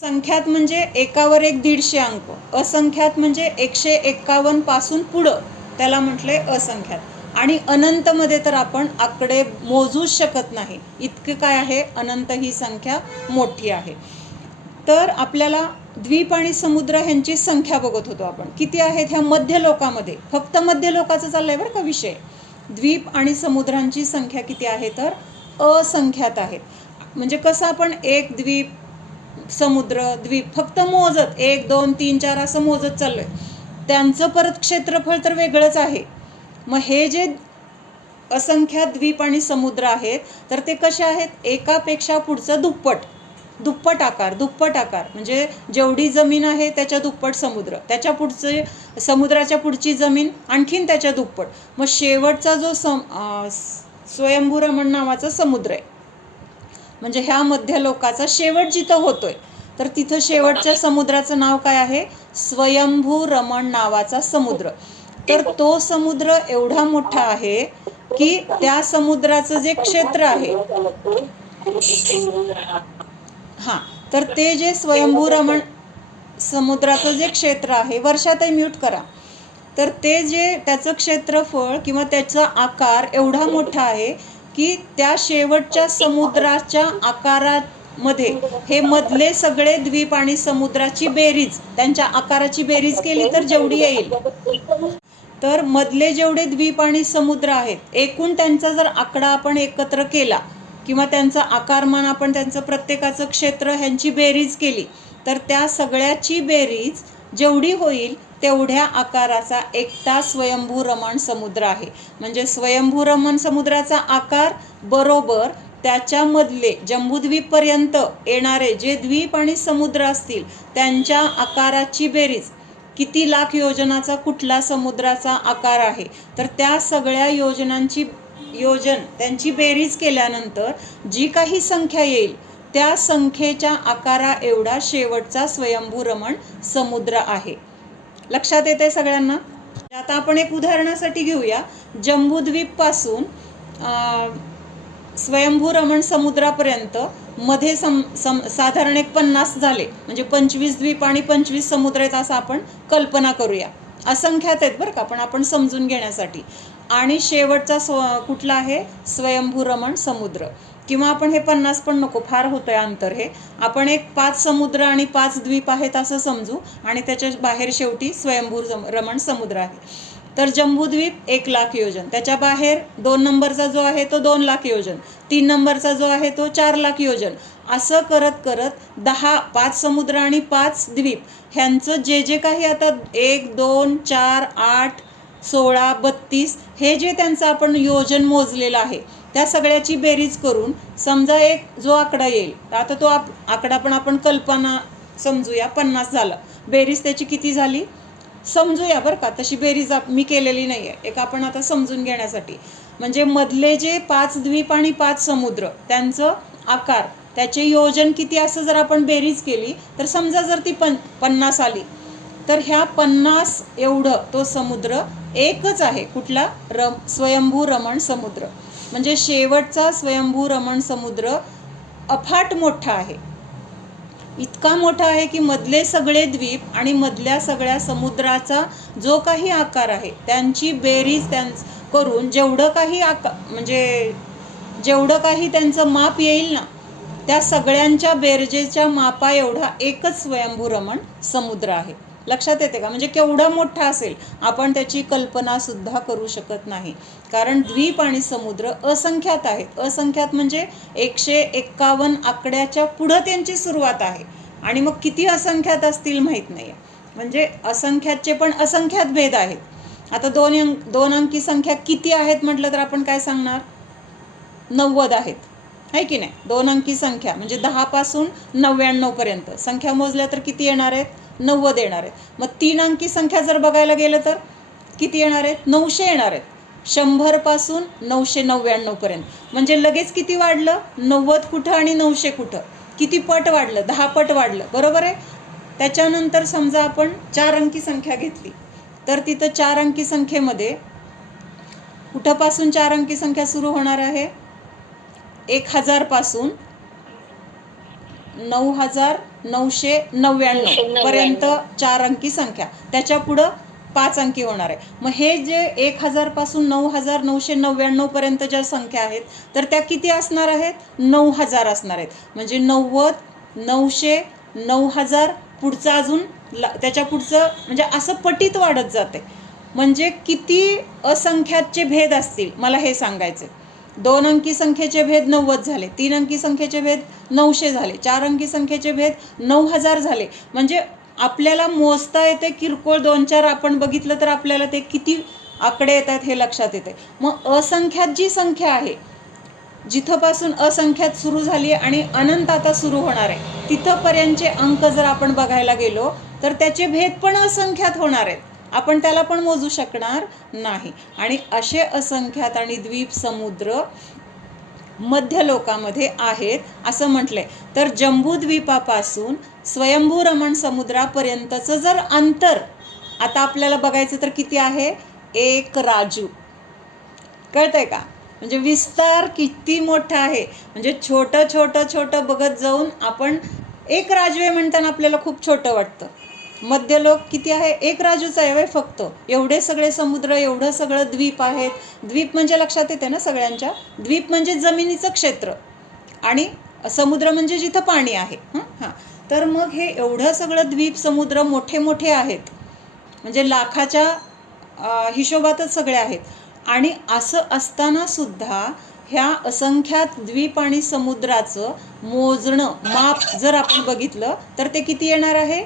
संख्यात म्हणजे एकावर एक 150 अंक, असंख्यात म्हणजे 151 पासून पुढं त्याला म्हटलंय असंख्यात. आणि अनंतमध्ये तर आपण आकडे मोजूच शकत नाही, इतके काय आहे, अनंत ही संख्या मोठी आहे. तर आपल्याला द्वीप आणि समुद्र ह्यांची संख्या बघत होतो आपण, किती आहेत ह्या मध्य लोकामध्ये. फक्त मध्य लोकाचं चाललंय बरं का विषय. द्वीप आणि समुद्रांची संख्या किती आहे, तर असंख्यात आहेत. म्हणजे कसं आपण एक द्वीप, समुद्र, द्वीप फक्त मोजत 1 2 3 4 असं मोजत चाललोय, त्यांचं परत क्षेत्रफळ तर वेगळंच आहे. मग हे जे असंख्यात द्वीप आणि समुद्र आहेत, तर ते कसे आहेत, एकापेक्षा पुढचं दुप्पट आकार म्हणजे जेवढी जमीन आहे त्याच्या दुप्पट समुद्र, त्याच्या पुढचे समुद्राच्या पुढची जमीन आणखीन त्याच्या दुप्पट. मग शेवटचा जो स्वयंभू रमण नावाचा समुद्र आहे, म्हणजे ह्या मध्य लोकाचा शेवट जिथं होतोय, तर तिथं शेवटच्या समुद्राचं नाव काय आहे, स्वयंभू रमण नावाचा समुद्र. तर तो समुद्र एवढा मोठा आहे की त्या समुद्राचं जे क्षेत्र आहे, हां, तर ते जे स्वयंभू रमण समुद्राचं जे क्षेत्र आहे, वर्षातही म्यूट करा, तर ते जे त्याचं क्षेत्रफळ किंवा त्याचा आकार एवढा मोठा आहे की त्या शेवटच्या समुद्राच्या आकारामध्ये हे मधले सगळे द्वीप आणि समुद्राची बेरीज, त्यांच्या आकाराची बेरीज केली तर जेवढी येईल, तर मधले जेवढे द्वीप आणि समुद्र आहेत, एकूण त्यांचा जर आकडा आपण एकत्र केला किंवा त्यांचं आकारमान आपण त्यांचं प्रत्येकाचं क्षेत्र ह्यांची बेरीज केली, तर त्या सगळ्याची बेरीज जेवढी होईल तेवढ्या आकाराचा एकटा स्वयंभू रमण समुद्र आहे. म्हणजे स्वयंभू रमण समुद्राचा आकार बरोबर त्याच्यामधले जम्बूद्वीपपर्यंत येणारे जे द्वीप आणि समुद्र असतील त्यांच्या आकाराची बेरीज, किती लाख योजनाचा कुठला समुद्राचा आकार आहे, तर त्या सगळ्या त्यांची बेरीज केल्यानंतर जी काही संख्या येईल त्या संख्येच्या आकारा एवढा शेवटचा स्वयंभू रमण समुद्र आहे. लक्षात येते सगळ्यांना? आता आपण एक उदाहरणासाठी घेऊया. जम्बूद्वीप पासून स्वयंभू रमण समुद्रापर्यंत मध्ये साधारण एक 50 झाले, म्हणजे 25 द्वीप आणि 25 समुद्र आहेत असं आपण कल्पना करूया. असंख्यात आहेत बरं का, पण आपण समजून घेण्यासाठी. आणि शेवटचा कुठला आहे, स्वयंभू रमण समुद्र. किंवा आपण हे 50 पण नको, फार होतंय अंतर हे, आपण एक 5 समुद्र आणि 5 द्वीप आहेत असं समजू, आणि त्याच्या बाहेर शेवटी स्वयंभू रमण समुद्र आहे. तर जम्बूद्वीप 1 लाख योजन, त्याच्या बाहेर 2 नंबरचा जो आहे तो 2 लाख योजन, 3 नंबरचा जो आहे तो 4 लाख योजन, असं करत करत 5 समुद्र आणि 5 द्वीप ह्यांचं जे जे काही आता 1 2 4 8 16 32 हे जे त्यांचं आपण योजन मोजलेलं आहे त्या सगळ्याची बेरीज करून समजा एक जो आकडा येईल, आता तो आकडा पण आपण कल्पना समजूया, 50 झालं. बेरीज त्याची किती झाली समजूया बरं का, तशी बेरीज मी केलेली नाही आहे, एक आपण आता समजून घेण्यासाठी. म्हणजे मधले जे 5 द्वीप आणि 5 समुद्र त्यांचं आकार, त्याचे योजन किती असं जर आपण बेरीज केली, तर समजा जर ती 50 आली, तर ह्या 50 एवढं तो समुद्र एकच आहे. कुठला? स्वयंभू रमण समुद्र. म्हणजे शेवटचा स्वयंभू रमण समुद्र अफाट मोठा आहे, इतका मोठा आहे की मधले सगळे द्वीप आणि मधल्या सगळ्या समुद्राचा जो काही आकार आहे त्यांची बेरीज करून जेवढं काही त्यांचं माप येईल ना, त्या सगळ्यांच्या बेरजेच्या मापा एवढा एकच स्वयंभू रमण समुद्र आहे. लक्षात येते का? म्हणजे केवढा मोठा असेल आपण त्याची कल्पना सुद्धा करू शकत नाही, कारण द्वीप आणि समुद्र असंख्यात आहेत. असंख्यात म्हणजे 151 आकड्याच्या पुढं त्यांची सुरुवात आहे, आणि मग किती असंख्यात असतील माहीत नाही. म्हणजे असंख्यातचे पण असंख्यात भेद आहेत. आता 2 अंकी संख्या किती आहेत म्हटलं तर आपण काय सांगणार, 90 आहेत, आहे की नाही? 2 अंकी संख्या म्हणजे 10 पासून 99 पर्यंत संख्या मोजल्या तर किती येणार आहेत, 90 येणार आहेत. मग 3 अंकी संख्या जर बघायला गेलं तर किती येणार आहेत, 900 येणार आहेत. 100 पासून 999 पर्यंत, म्हणजे लगेच किती वाढलं, 90 कुठं आणि 900 कुठं, किती पट वाढलं, 10 पट वाढलं, बरोबर आहे. त्याच्यानंतर समजा आपण 4 अंकी संख्या घेतली, तर तिथं 4 अंकी संख्येमध्ये कुठंपासून 4 अंकी संख्या सुरू होणार आहे, 1000 पासून 9999 पर्यंत 4 अंकी संख्या, त्याच्या पुढं 5 अंकी होणार आहे. मग हे जे 1000 पासून 9999 पर्यंत ज्या संख्या आहेत तर त्या किती असणार आहेत? 9000 असणार आहेत. म्हणजे 90, 900, 9000, पुढचं अजून त्याच्या पुढचं म्हणजे असं पटीत वाढत जाते. म्हणजे किती असंख्याचे भेद असतील मला हे सांगायचे. 2 अंकी संख्येचे भेद 90 झाले, 3 अंकी संख्येचे भेद 900 झाले, 4 अंकी संख्येचे भेद 9000 झाले. म्हणजे आपल्याला मोजता येते किरकोळ 2-4 आपण बघितलं तर आपल्याला ते किती आकडे येतात हे लक्षात येते. मग असंख्यात जी संख्या आहे, जिथंपासून असंख्यात सुरू झाली आणि अनंत आता सुरू होणार आहे, तिथंपर्यंतचे अंक जर आपण बघायला गेलो तर त्याचे भेद पण असंख्यात होणार आहेत. आपण त्याला पण मोजू शकणार नाही. आणि असे असंख्यात आणि द्वीप समुद्र मध्यलोकामध्ये आहेत असं म्हटलंय. तर जम्बूद्वीपापासून स्वयंभू रमण समुद्रापर्यंतचं जर अंतर आता आपल्याला बघायचं तर किती आहे? 1 राजू. कळतंय का? म्हणजे विस्तार किती मोठा आहे. म्हणजे छोटं छोटं छोटं बघत जाऊन आपण 1 राजू आहे म्हणताना आपल्याला खूप छोटं वाटतं. मध्यलोक किती आहे? 1 राजूच आहे फक्त. एवढे सगळे समुद्र, एवढं सगळं द्वीप आहेत. द्वीप म्हणजे लक्षात येते ना सगळ्यांच्या? द्वीप म्हणजे जमिनीचं क्षेत्र आणि समुद्र म्हणजे जिथं पाणी आहे. हां, तर मग हे एवढं सगळं द्वीप समुद्र मोठे मोठे आहेत. म्हणजे लाखाच्या हिशोबातच सगळे आहेत. आणि असं असताना सुद्धा ह्या असंख्यात द्वीप आणि समुद्राचं मोजणं माप जर आपण बघितलं तर ते किती येणार आहे?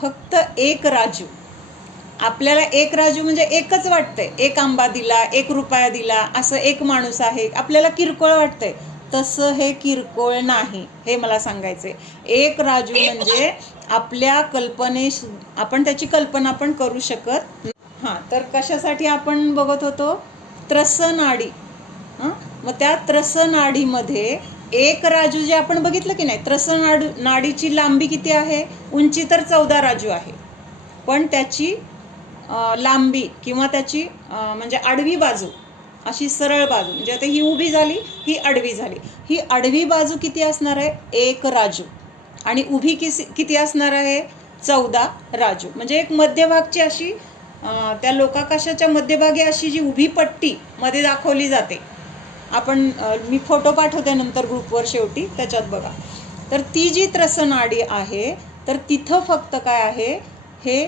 फक्त 1 राजू. आपल्याला 1 राजू म्हणजे एकच वाटतंय. 1 आंबा दिला, 1 रुपया दिला, असं 1 माणूस आहे, आपल्याला किरकोळ वाटतंय. तसं हे किरकोळ नाही, हे मला सांगायचंय. 1 राजू म्हणजे आपल्या आपण त्याची कल्पना पण करू शकत. हां, तर कशासाठी आपण बघत होतो? त्रसनाडी. मग त्या त्रसनाडीमध्ये 1 राजू जे आपण बघितलं की नाही, नाडीची लांबी किती आहे? उंची तर 14 राजू आहे, पण त्याची लांबी किंवा त्याची म्हणजे आडवी बाजू, अशी सरळ बाजू, म्हणजे आता ही उभी झाली, ही आडवी झाली, ही आडवी बाजू किती असणार आहे? 1 राजू. आणि उभी किती असणार आहे? 14 राजू. म्हणजे एक मध्यभागची अशी त्या लोकाकाशाच्या मध्यभागी अशी जी उभी पट्टी मध्ये दाखवली जाते. मी फोटो पाठवते नंतर ग्रुपवर शेवटी, त्याच्यात बघा. तर ती जी त्रसनाडी आहे तर तिथं फक्त काय आहे? हे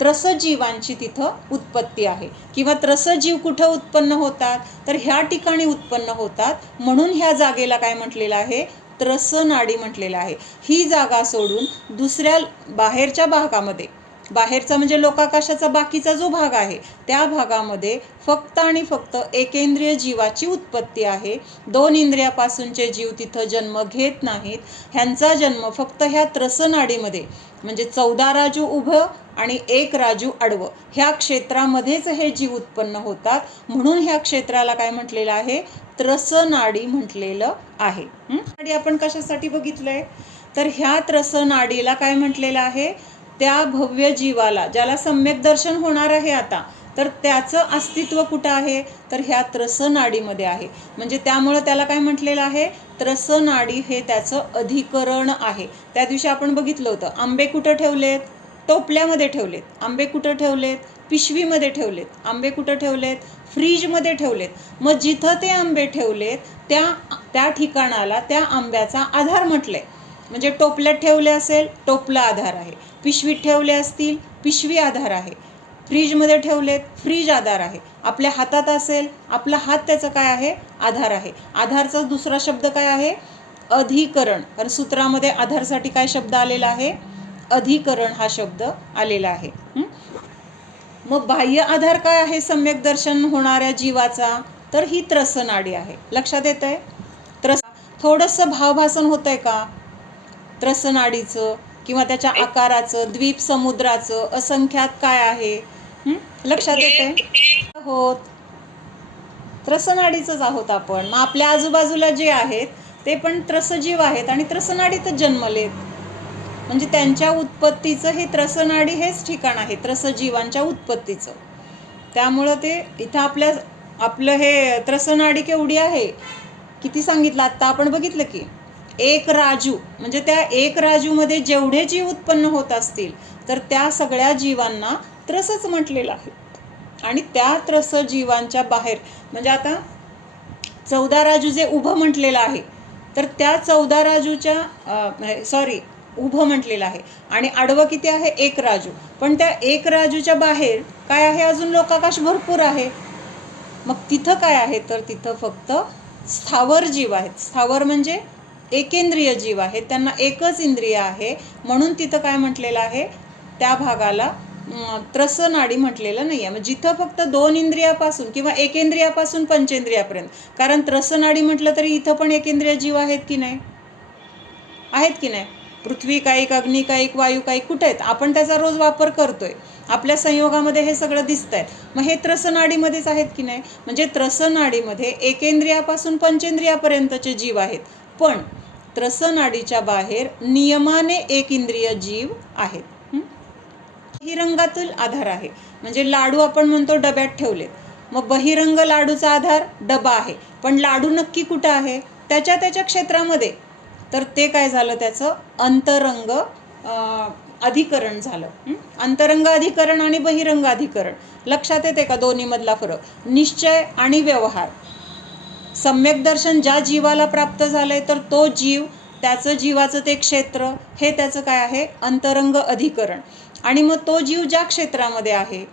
त्रसजीवांची तिथं उत्पत्ती आहे. किंवा त्रसजीव कुठं उत्पन्न होतात? तर ह्या ठिकाणी उत्पन्न होतात. म्हणून ह्या जागेला काय म्हटलेलं आहे? त्रसनाडी म्हटलेलं आहे. ही जागा सोडून दुसऱ्या बाहेरच्या भागामध्ये, बाहेरचा म्हणजे लोकाकाशाचा बाकीचा जो भाग आहे त्या भागामध्ये फक्त आणि फक्त एकेंद्रिय जीवाची उत्पत्ती आहे. 2 इंद्रियापासूनचे जीव तिथं जन्म घेत नाहीत. ह्यांचा जन्म फक्त ह्या त्रसनाडीमध्ये, म्हणजे 14 राजू उभं आणि 1 राजू आडवं, ह्या क्षेत्रामध्येच हे जीव उत्पन्न होतात. म्हणून ह्या क्षेत्राला काय म्हटलेलं आहे? त्रसनाडी म्हटलेलं आहे. नाडी आपण कशासाठी बघितलंय? तर ह्या त्रसनाडीला काय म्हटलेलं आहे? त्या भव्य जीवाला, ज्याला सम्यक दर्शन होणार आहे आता, तर त्याचं अस्तित्व कुठं आहे? तर ह्या त्रसनाडीमध्ये आहे. म्हणजे त्यामुळं त्याला काय म्हटलेलं आहे? त्रसनाडी हे त्याचं अधिकरण आहे. त्या दिवशी आपण बघितलं होतं, आंबे कुठं ठेवलेत? टोपल्यामध्ये ठेवलेत. आंबे कुठं ठेवलेत? पिशवीमध्ये ठेवलेत. आंबे कुठं ठेवलेत? फ्रीजमध्ये ठेवलेत. मग जिथं ते आंबे ठेवलेत त्या ठिकाणाला त्या आंब्याचा आधार म्हटलंय. म्हणजे टोपल्यात ठेवले असेल, टोपला आधार आहे. पिशवीत ठेवले असतील, पिशवी आधार आहे. फ्रीजमध्ये ठेवलेत, फ्रीज आधार आहे. आपल्या हातात असेल, आपला हात त्याचं काय आहे? आधार आहे. आधारचा दुसरा शब्द काय आहे? अधिकरण. कारण सूत्रामध्ये आधारसाठी काय शब्द आलेला आहे? अधिकरण हा शब्द आलेला आहे. मग बाह्य आधार काय आहे सम्यक दर्शन होणाऱ्या जीवाचा? तर ही त्रसनाडी आहे. लक्षात येत आहे? थोडंसं भावभासन होतंय का त्रसनाडीचं किंवा त्याच्या आकाराचं, द्वीप समुद्राचं, असंख्यात काय आहे? लक्षात येते? आहोत त्रसनाडीचंच आहोत आपण. मग आपल्या आजूबाजूला जे आहेत ते पण त्रसजीव आहेत आणि त्रसनाडीतच जन्मलेत. म्हणजे त्यांच्या उत्पत्तीचं हे त्रसनाडी हेच ठिकाण आहे, त्रसजीवांच्या उत्पत्तीचं. त्यामुळं ते इथं आपलं हे त्रसनाडी केवढी आहे? किती सांगितलं आत्ता आपण बघितलं की 1 राजू. म्हणजे त्या 1 राजूमध्ये जेवढे जीव उत्पन्न होत असतील तर त्या सगळ्या जीवांना त्रसच म्हटलेलं आहे. आणि त्या त्रस जीवांच्या बाहेर, म्हणजे आता 14 राजू जे उभं म्हटलेलं आहे, तर त्या 14 राजूच्या उभं म्हटलेलं आहे आणि आडवं किती आहे? 1 राजू. पण त्या 1 राजूच्या बाहेर काय आहे? अजून लोकाकाश भरपूर आहे. मग तिथं काय आहे? तर तिथं फक्त स्थावर जीव आहेत. स्थावर म्हणजे एकेंद्रिय जीव आहेत, त्यांना एकच इंद्रिय आहे. म्हणून तिथं काय म्हटलेलं आहे? त्या भागाला त्रसनाडी म्हटलेलं नाही आहे. मग जिथं फक्त 2 इंद्रियापासून किंवा एकेंद्रियापासून पंचेंद्रियापर्यंत, कारण त्रसनाडी म्हटलं तरी इथं पण एकेंद्रिय जीव आहेत की नाही? आहेत की नाही? पृथ्वी कायिक, अग्नी कायिक, वायू कायिक कुठे आहेत? आपण त्याचा रोज वापर करतोय, आपल्या संयोगामध्ये हे सगळं दिसत आहे. मग हे त्रसनाडीमध्येच आहेत की नाही? म्हणजे त्रसनाडीमध्ये एकेंद्रियापासून पंचेंद्रियापर्यंतचे जीव आहेत, पण त्रसनाडीच्या बाहेर नियमाने एक इंद्रिय जीव आहेत. बहिरंगातील आधार आहे, म्हणजे लाडू आपण म्हणतो डब्यात ठेवलेत. मग बहिरंग लाडूचा आधार डबा आहे, पण लाडू नक्की कुठं आहे? त्याच्या क्षेत्रामध्ये. तर ते काय झालं? त्याचं अंतरंग अधिकरण झालं. अंतरंग अधिकरण आणि बहिरंग अधिकरण लक्षात येते का दोन्हीमधला फरक? निश्चय आणि व्यवहार. सम्यक दर्शन ज्या जीवाला प्राप्त झालंय, तर तो जीव, त्याचं जीवाचं ते क्षेत्र, हे त्याचं काय आहे? अंतरंग अधिकरण. आणि मग तो जीव ज्या क्षेत्रामध्ये आहे,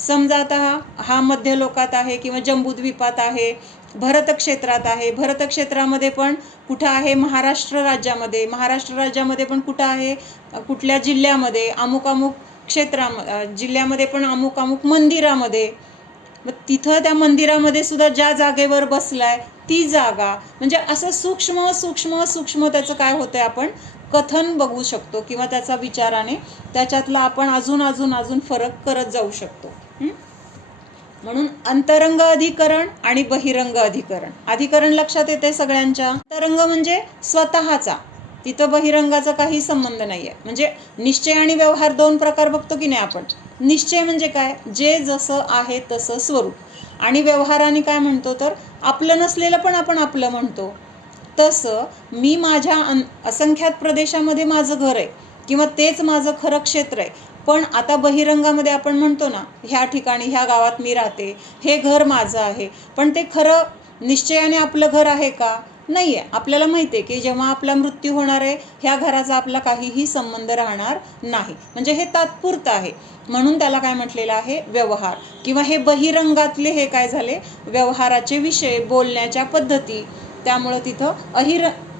समजा आता हा मध्यलोकात आहे किंवा जम्बूद्वीपात आहे, भरत क्षेत्रात आहे. भरत क्षेत्रामध्ये पण कुठं आहे? महाराष्ट्र राज्यामध्ये. महाराष्ट्र राज्यामध्ये पण कुठं आहे? कुठल्या जिल्ह्यामध्ये? अमुक जिल्ह्यामध्ये पण अमुक मंदिरामध्ये. मग तिथं त्या मंदिरामध्ये सुद्धा ज्या जागेवर बसलाय ती जागा, म्हणजे असं सूक्ष्म सूक्ष्म सूक्ष्म त्याचं काय होतंय? आपण कथन बघू शकतो किंवा त्याचा विचाराने त्याच्यातला आपण अजून फरक करत जाऊ शकतो. म्हणून अंतरंग अधिकरण आणि बहिरंग अधिकरण. अधिकरण लक्षात येते सगळ्यांच्या? अंतरंग म्हणजे स्वतःचा, तिथं बहिरंगाचा काही संबंध नाही आहे. म्हणजे निश्चय आणि व्यवहार 2 प्रकार बघतो की नाही आपण? निश्चय म्हणजे काय? जे जसं आहे तसं स्वरूप. आणि व्यवहाराने काय म्हणतो? तर आपलं नसलेलं पण आपण आपलं म्हणतो. तसं मी माझ्या असंख्यात प्रदेशामध्ये माझं घर आहे किंवा तेच माझं खरं क्षेत्र आहे, पण आता बहिरंगामध्ये आपण म्हणतो ना, ह्या ठिकाणी ह्या गावात मी राहते, हे घर माझं आहे. पण ते खरं निश्चयाने आपलं घर आहे का? नाही आहे. आपल्याला माहिती आहे की जेव्हा आपला मृत्यू होणार आहे, ह्या घराचा आपला काहीही संबंध राहणार नाही. म्हणजे हे तात्पुरतं आहे. म्हणून त्याला काय म्हटलेलं आहे? व्यवहार. किंवा हे बहिरंगातले हे काय झाले? व्यवहाराचे विषय, बोलण्याच्या पद्धती. त्यामुळं तिथं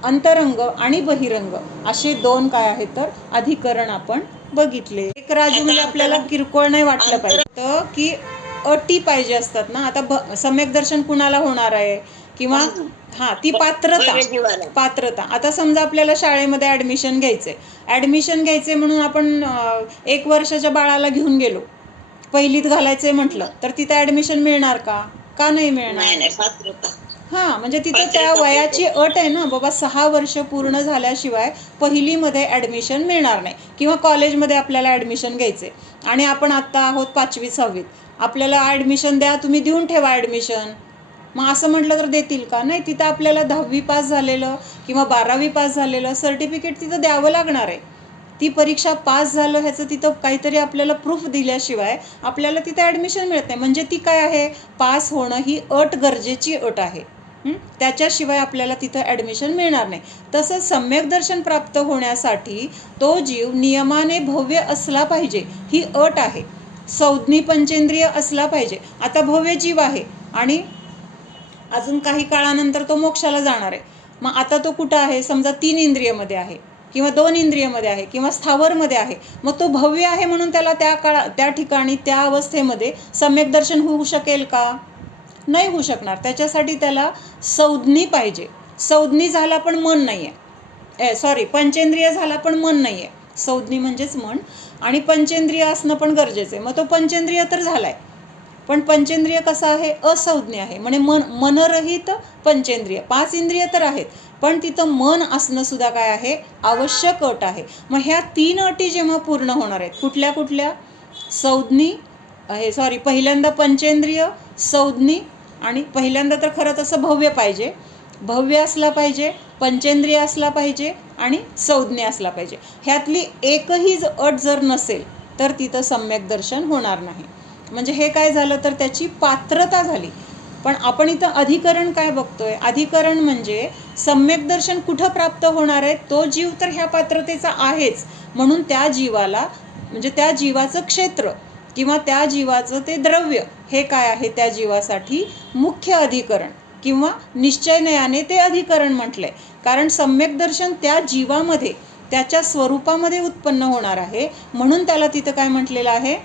अंतरंग आणि बहिरंग असे 2 काय आहेत? तर अधिकरण आपण बघितले. एक राजू म्हणजे आपल्याला किरकोळ नाही वाटलं पाहिजे तर की अटी पाहिजे असतात ना. आता सम्यक दर्शन कुणाला होणार आहे? किंवा ती पात्रता. आता समजा आपल्याला शाळेमध्ये ॲडमिशन घ्यायचे म्हणून आपण 1 वर्षाच्या बाळाला घेऊन गेलो, पहिलीत घालायचे म्हटलं, तर तिथे ॲडमिशन मिळणार का? का नाही मिळणार? म्हणजे तिथं त्या वयाची अट आहे ना, बाबा 6 वर्ष पूर्ण झाल्याशिवाय पहिलीमध्ये ॲडमिशन मिळणार नाही. किंवा कॉलेजमध्ये आपल्याला ॲडमिशन घ्यायचे आणि आपण आत्ता आहोत 5वी 6वीत, आपल्याला ॲडमिशन द्या, तुम्ही देऊन ठेवा ॲडमिशन. मग असं म्हटलं तर देतील का? नाही. तिथं आपल्याला 10वी पास झालेलं किंवा 12वी पास झालेलं सर्टिफिकेट तिथं द्यावं लागणार आहे. ती परीक्षा पास झालं ह्याचं तिथं काहीतरी आपल्याला प्रूफ दिल्याशिवाय आपल्याला तिथं ॲडमिशन मिळत नाही. म्हणजे ती काय आहे? पास होणं ही अट, गरजेची अट आहे. त्याच्याशिवाय आपल्याला तिथं ॲडमिशन मिळणार नाही. तसंच सम्यक दर्शन प्राप्त होण्यासाठी तो जीव नियमाने भव्य असला पाहिजे, ही अट आहे. संज्ञी पंचेंद्रिय असला पाहिजे. आता भव्य जीव आहे आणि अजून काही काळानंतर तो मोक्षाला जाणार आहे. मग आता तो कुठं आहे? समजा 3 इंद्रियमध्ये आहे किंवा 2 इंद्रियमध्ये आहे किंवा स्थावरमध्ये आहे. मग तो भव्य आहे म्हणून त्याला त्या ठिकाणी त्या अवस्थेमध्ये सम्यक दर्शन होऊ शकेल का? नाही होऊ शकणार. त्याच्यासाठी त्याला संज्ञी पाहिजे. संज्ञी झाला पण मन नाही आहे. पंचेंद्रिय झाला पण मन नाही आहे. संज्ञी म्हणजेच मन आणि पंचेंद्रिय असणं पण गरजेचं आहे. मग तो पंचेंद्रिय तर झालाय, पण पंचेंद्रिय कसा आहे? असंज्ञ आहे. म्हणजे मनरहित पंचेंद्रिय. 5 इंद्रिय तर आहेत, पण तिथं मन असणं सुद्धा काय आहे? आवश्यक अट आहे. मग ह्या 3 अटी जेव्हा पूर्ण होणार आहेत, कुठल्या? पहिल्यांदा पंचेंद्रिय, संज्ञी, आणि पहिल्यांदा तर खरं तसं भव्य पाहिजे, भव्य असला पाहिजे, पंचेंद्रिय असला पाहिजे आणि संज्ञा असला पाहिजे. ह्यातली एकही अट जर नसेल तर तिथं सम्यक दर्शन होणार नाही. म्हणजे हे काय झालं तर त्याची पात्रता झाली. पण आपण इथं अधिकरण काय बघतोय? अधिकरण म्हणजे सम्यक दर्शन कुठं प्राप्त होणार आहे? तो जीव तर ह्या पात्रतेचा आहेच, म्हणून त्या जीवाला म्हणजे त्या जीवाचं क्षेत्र किंवा त्या जीवाचं ते द्रव्य हे काय आहे त्या जीवासाठी मुख्य अधिकरण किंवा निश्चयनयाने ते अधिकरण म्हटलंय. कारण सम्यक दर्शन त्या जीवामध्ये त्याच्या स्वरूपामध्ये उत्पन्न होणार आहे, म्हणून त्याला तिथं काय म्हटलेलं आहे?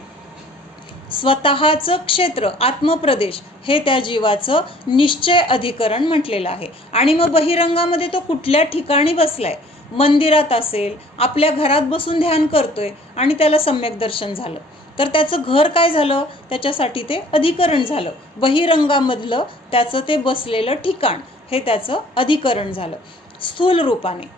स्वतःचं क्षेत्र आत्मप्रदेश हे त्या जीवाचं निश्चय अधिकरण म्हटलेलं आहे. आणि मग बहिरंगामध्ये तो कुठल्या ठिकाणी बसलाय, मंदिरात असेल, आपल्या घरात बसून ध्यान करतोय आणि त्याला सम्यक दर्शन झालं, तर त्याचं घर काय झालं? त्याच्यासाठी ते अधिकरण झालं. बहिरंगामधलं त्याचं ते बसलेलं ठिकाण हे त्याचं अधिकरण झालं स्थूल रूपाने.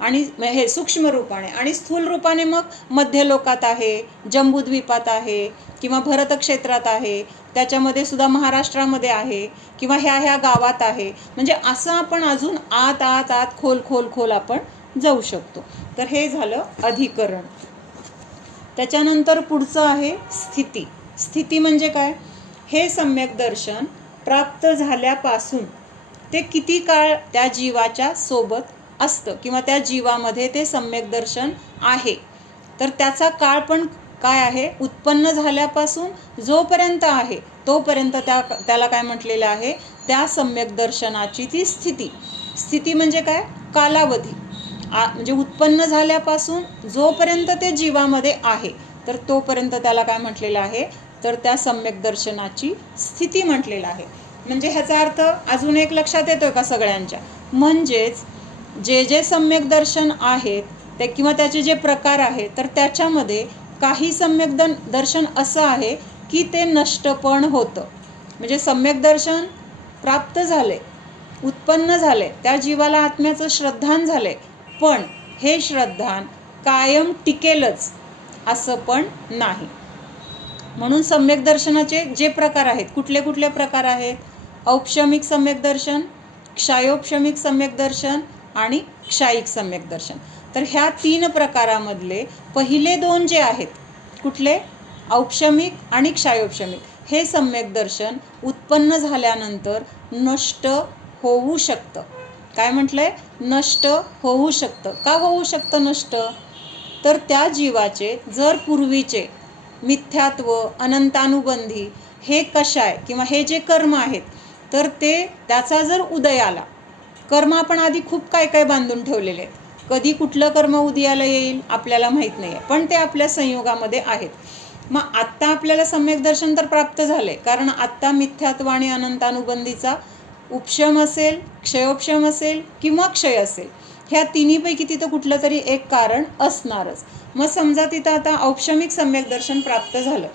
आणि हे सूक्ष्म रूपाने आणि स्थूल रूपाने मग मध्यलोकात आहे, जम्बूद्वीपात आहे किंवा भरतक्षेत्रात आहे, त्याच्यामध्ये सुद्धा महाराष्ट्रामध्ये आहे किंवा ह्या गावात आहे. म्हणजे असं आपण अजून आत आत आत खोल खोल खोल आपण जाऊ शकतो. तर हे झालं अधिकरण. त्याच्यानंतर पुढचं आहे स्थिती. स्थिती म्हणजे काय? हे सम्यक दर्शन प्राप्त झाल्यापासून ते किती काळ त्या जीवाच्या सोबत असतं किंवा त्या जीवामध्ये ते सम्यक दर्शन आहे, तर त्याचा काळ पण काय आहे? उत्पन्न झाल्यापासून जोपर्यंत आहे तोपर्यंत त्याला काय म्हटलेलं आहे? त्या सम्यक दर्शनाची ती स्थिती. स्थिती म्हणजे काय? कालावधी. म्हणजे उत्पन्न झाल्यापासून जोपर्यंत ते जीवामध्ये आहे तर तोपर्यंत त्याला काय म्हटलेलं आहे? तर त्या सम्यक दर्शनाची स्थिती म्हटलेलं आहे. म्हणजे ह्याचा अर्थ अजून एक लक्षात येतोय का सगळ्यांच्या? म्हणजेच जे जे सम्यक दर्शन आहेत ते किंवा त्याचे जे प्रकार आहेत, तर त्याच्यामध्ये काही सम्यक दर्शन असं आहे की ते नष्ट पण होतं. म्हणजे सम्यक दर्शन प्राप्त झाले, उत्पन्न झाले, त्या जीवाला आत्म्याचं श्रद्धान झाले, पण हे श्रद्धान कायम टिकेलच असं पण नाही. म्हणून सम्यक दर्शनाचे जे प्रकार आहेत, कुठले कुठले प्रकार आहेत? औपशमिक सम्यक दर्शन, क्षायोपशमिक सम्यक दर्शन आणि क्षायिक सम्यक दर्शन. तर ह्या 3 प्रकारामधले पहिले 2 जे आहेत, कुठले? औपशमिक आणि क्षायोपशमिक, हे सम्यक दर्शन उत्पन्न झाल्यानंतर नष्ट होऊ शकतं. काय म्हटलंय? नष्ट होऊ शकतं. का होऊ शकतं नष्ट? तर त्या जीवाचे जर पूर्वीचे मिथ्यात्व, अनंतानुबंधी हे कशाय किंवा हे जे कर्म आहेत, तर ते त्याचा जर उदय आला, कर्म आपण आधी खूप काय काय बांधून ठेवलेले आहेत, कधी कुठलं कर्म उदयाला येईल आपल्याला माहीत नाही आहे, पण ते आपल्या संयोगामध्ये आहेत. मग आत्ता आपल्याला सम्यक दर्शन तर प्राप्त झाले, कारण आत्ता मिथ्यात्व आणि अनंतानुबंधीचा उपशम असेल, क्षयोपशम असेल किंवा क्षय असेल, ह्या तिन्हीपैकी तिथं कुठलं तरी एक कारण असणारच. मग समजा तिथं आता औपशमिक सम्यक दर्शन प्राप्त झालं,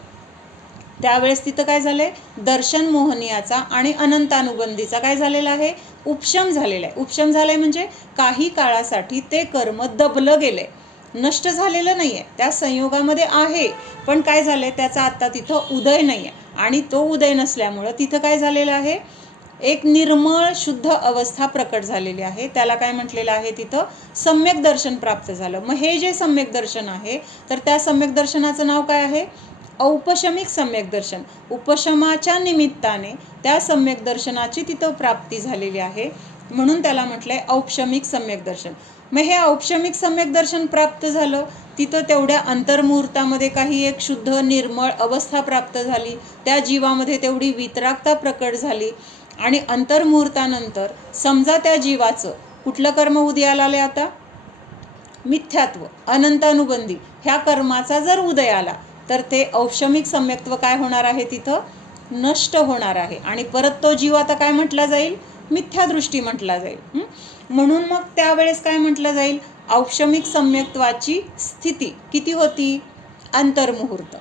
त्यावेळेस तिथं काय झालंय? दर्शन मोहनीयाचा आणि अनंतानुबंधीचा काय झालेला आहे? उपशम झालेला आहे. उपशम झालंय म्हणजे काही काळासाठी ते कर्म दबलं गेलंय, नष्ट झालेलं नाही आहे, त्या संयोगामध्ये आहे, पण काय झालंय? त्याचा आत्ता तिथं उदय नाही आहे. आणि तो उदय नसल्यामुळं तिथं काय झालेलं आहे? एक निर्मळ शुद्ध अवस्था प्रकट झालेली आहे. त्याला काय म्हटलेलं आहे? तिथं सम्यक दर्शन प्राप्त झालं. मग हे जे सम्यक दर्शन आहे, तर त्या सम्यक दर्शनाचं नाव काय आहे? औपशमिक सम्यक दर्शन. उपशमाच्या निमित्ताने त्या सम्यक दर्शनाची तिथं प्राप्ती झालेली आहे, म्हणून त्याला म्हटलंय औपशमिक सम्यक दर्शन. मग हे औपशमिक सम्यक दर्शन प्राप्त झालं, तिथं तेवढ्या अंतर्मुहूर्तामध्ये काही एक शुद्ध निर्मळ अवस्था प्राप्त झाली, त्या जीवामध्ये तेवढी वितरागता प्रकट झाली, आणि अंतर्मुहूर्तानंतर समजा त्या जीवाचं कुठलं कर्म उदयाला आले? आता मिथ्यात्व, अनंतानुबंधी ह्या कर्माचा जर उदय आला, तर ते औपशमिक सम्यक्त्व काय होणार आहे? तिथं नष्ट होणार आहे, आणि परत तो जीव आता काय म्हटला जाईल? मिथ्यादृष्टी म्हटला जाईल. म्हणून मग त्यावेळेस काय म्हटलं जाईल? औपशमिक सम्यक्त्वाची स्थिती किती होती? अंतर्मुहूर्त.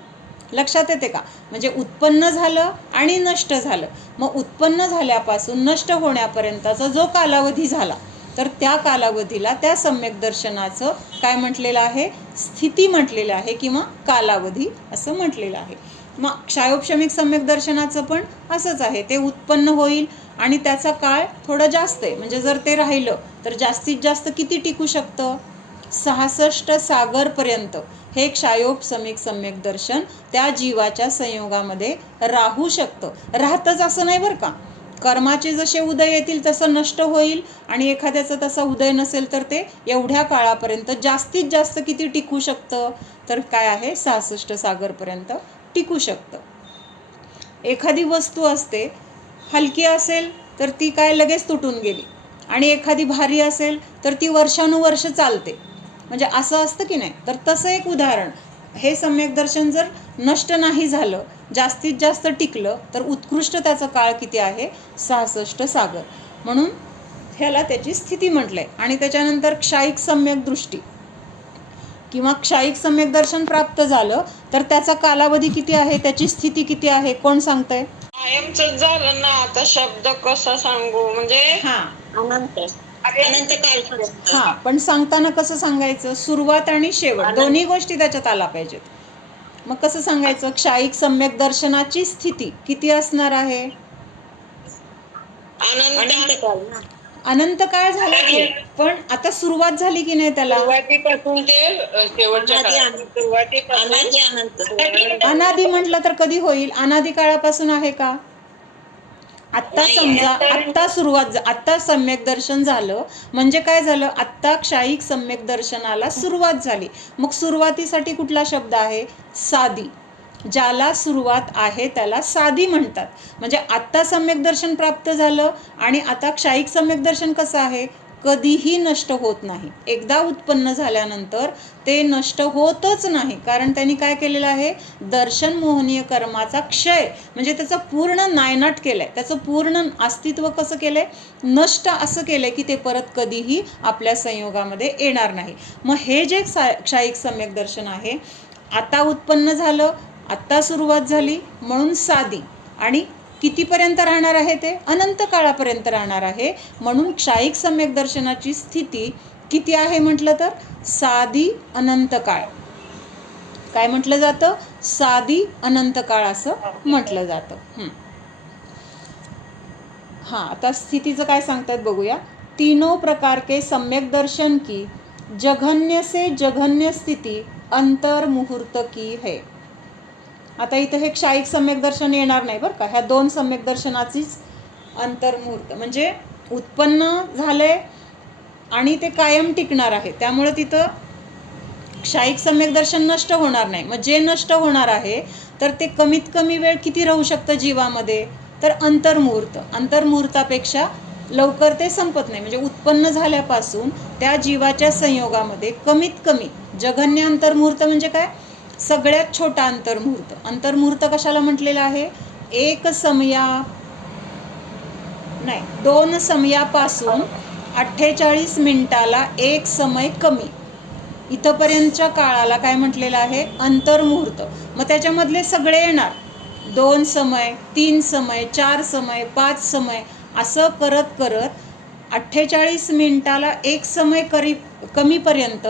लक्षात येते का? म्हणजे उत्पन्न झालं आणि नष्ट झालं. मग उत्पन्न झाल्यापासून नष्ट होण्यापर्यंतचा जो कालावधी झाला, तर त्या कालावधीला त्या सम्यक दर्शनाचं काय म्हटलेलं आहे? स्थिती म्हटलेलं आहे किंवा कालावधी असं म्हटलेलं आहे. मग क्षायोपशमिक सम्यक दर्शनाचं पण असंच आहे. ते उत्पन्न होईल आणि त्याचा काळ थोडा जास्त आहे. म्हणजे जर ते राहिलं तर जास्तीत जास्त किती टिकू शकतं? 66 सागरपर्यंत हे क्षायोपशमिक सम्यक दर्शन त्या जीवाच्या संयोगामध्ये राहू शकतं. राहतंच असं नाही बरं का. कर्माचे जसे उदय येतील तसं नष्ट होईल आणि एखाद्याचा तसा उदय नसेल तर ते एवढ्या काळापर्यंत जास्तीत जास्त किती टिकू शकतं तर काय आहे 66 सागरपर्यंत टिकू शकतं. एखादी वस्तू असते हलकी असेल तर ती काय लगेच तुटून गेली आणि एखादी भारी असेल तर ती वर्षानुवर्ष चालते. म्हणजे असं असतं की नाही. तर तसं एक उदाहरण, हे सम्यक दर्शन जर नष्ट नाही झालं, जास्तीत जास्त टिकलं तर उत्कृष्ट त्याचा काळ किती आहे 66 सागर. म्हणून ह्याला त्याची स्थिती म्हटलंय. आणि त्याच्यानंतर क्षायिक सम्यक दृष्टी किंवा क्षायिक सम्यक दर्शन प्राप्त झालं तर त्याचा कालावधी किती आहे, त्याची स्थिती किती आहे, कोण सांगतंय? कायमचं झालं ना. आता शब्द कसा सांगू म्हणजे अनंत काळ. हा, पण सांगताना कसं सांगायचं? सुरुवात आणि शेवट दोन्ही गोष्टी त्याच्यात आला पाहिजेत. मग कसं सांगायचं? क्षायिक सम्यक दर्शनाची स्थिती किती असणार आहे? अनंत काळ ना. अनंत काळ झाला की, पण आता सुरुवात झाली की नाही त्याला? सुरुवातीपासून ते शेवटच्या काळात. सुरुवातीपासून अनादि अनंत. अनादि म्हटलं तर कधी होईल? अनादि काळापासून आहे का? आत्ता समजा आत्ता सुरुवात, आत्ता सम्यक दर्शन झालं म्हणजे काय झालं? आत्ता क्षायिक सम्यक दर्शनाला सुरुवात झाली. मग सुरुवातीसाठी कुठला शब्द आहे? साधी. ज्याला सुरुवात आहे त्याला साधी म्हणतात. म्हणजे आत्ता सम्यक दर्शन प्राप्त झालं आणि आता क्षायिक सम्यक दर्शन कसं आहे? कधीही नष्ट होत नाही. एकदा उत्पन्न झाल्यानंतर ते नष्ट होतच नाही. कारण त्यांनी काय केलेलं आहे? दर्शन मोहनीय कर्माचा क्षय म्हणजे त्याचा पूर्ण नायनाट केलाय. त्याचं पूर्ण अस्तित्व कसं केलंय? नष्ट असं केलंय की ते परत कधीही आपल्या संयोगामध्ये येणार नाही. मग हे जे क्षायिक सम्यक दर्शन आहे, आता उत्पन्न झालं, आत्ता सुरुवात झाली म्हणून साधी. आणि कितीपर्यंत राहणार आहे? ते अनंत काळापर्यंत राहणार आहे. म्हणून क्षायिक सम्यक दर्शनाची स्थिती किती आहे म्हटलं तर साधी अनंत काळ. काय म्हटलं जातं? साधी अनंत काळ असं म्हटलं जातं. हां, आता स्थितीचं काय सांगतात बघूया. तीनों प्रकार के सम्यक दर्शन की जघन्य से जघन्य स्थिती अंतर मुहूर्त की है. आता इथं हे क्षायिक सम्यक दर्शन येणार नाही बरं का. ह्या दोन सम्यक दर्शनाचीच अंतर्मुहूर्त म्हणजे उत्पन्न झालंय आणि ते कायम टिकणार आहे. त्यामुळे तिथं क्षायिक सम्यक दर्शन नष्ट होणार नाही. मग जे नष्ट होणार आहे तर ते कमीत कमी वेळ किती राहू शकतं जीवामध्ये? तर अंतर्मुहूर्त. अंतर्मुहूर्तापेक्षा लवकर ते संपत नाही. म्हणजे उत्पन्न झाल्यापासून त्या जीवाच्या संयोगामध्ये कमीत कमी जघन्य अंतर्मुहूर्त म्हणजे काय? सगळ्यात छोटा अंतर्मुहूर्त. अंतर्मुहूर्त कशाला म्हटलेला आहे? दोन समयापासून 48 मिनिटाला एक समय कमी इथंपर्यंतच्या काळाला काय म्हटलेलं आहे? अंतर्मुहूर्त. मग त्याच्यामधले सगळे येणार. 2 समय, 3 समय, 4 समय, 5 समय असं करत करत 48 मिनिटाला एक समय कमीपर्यंत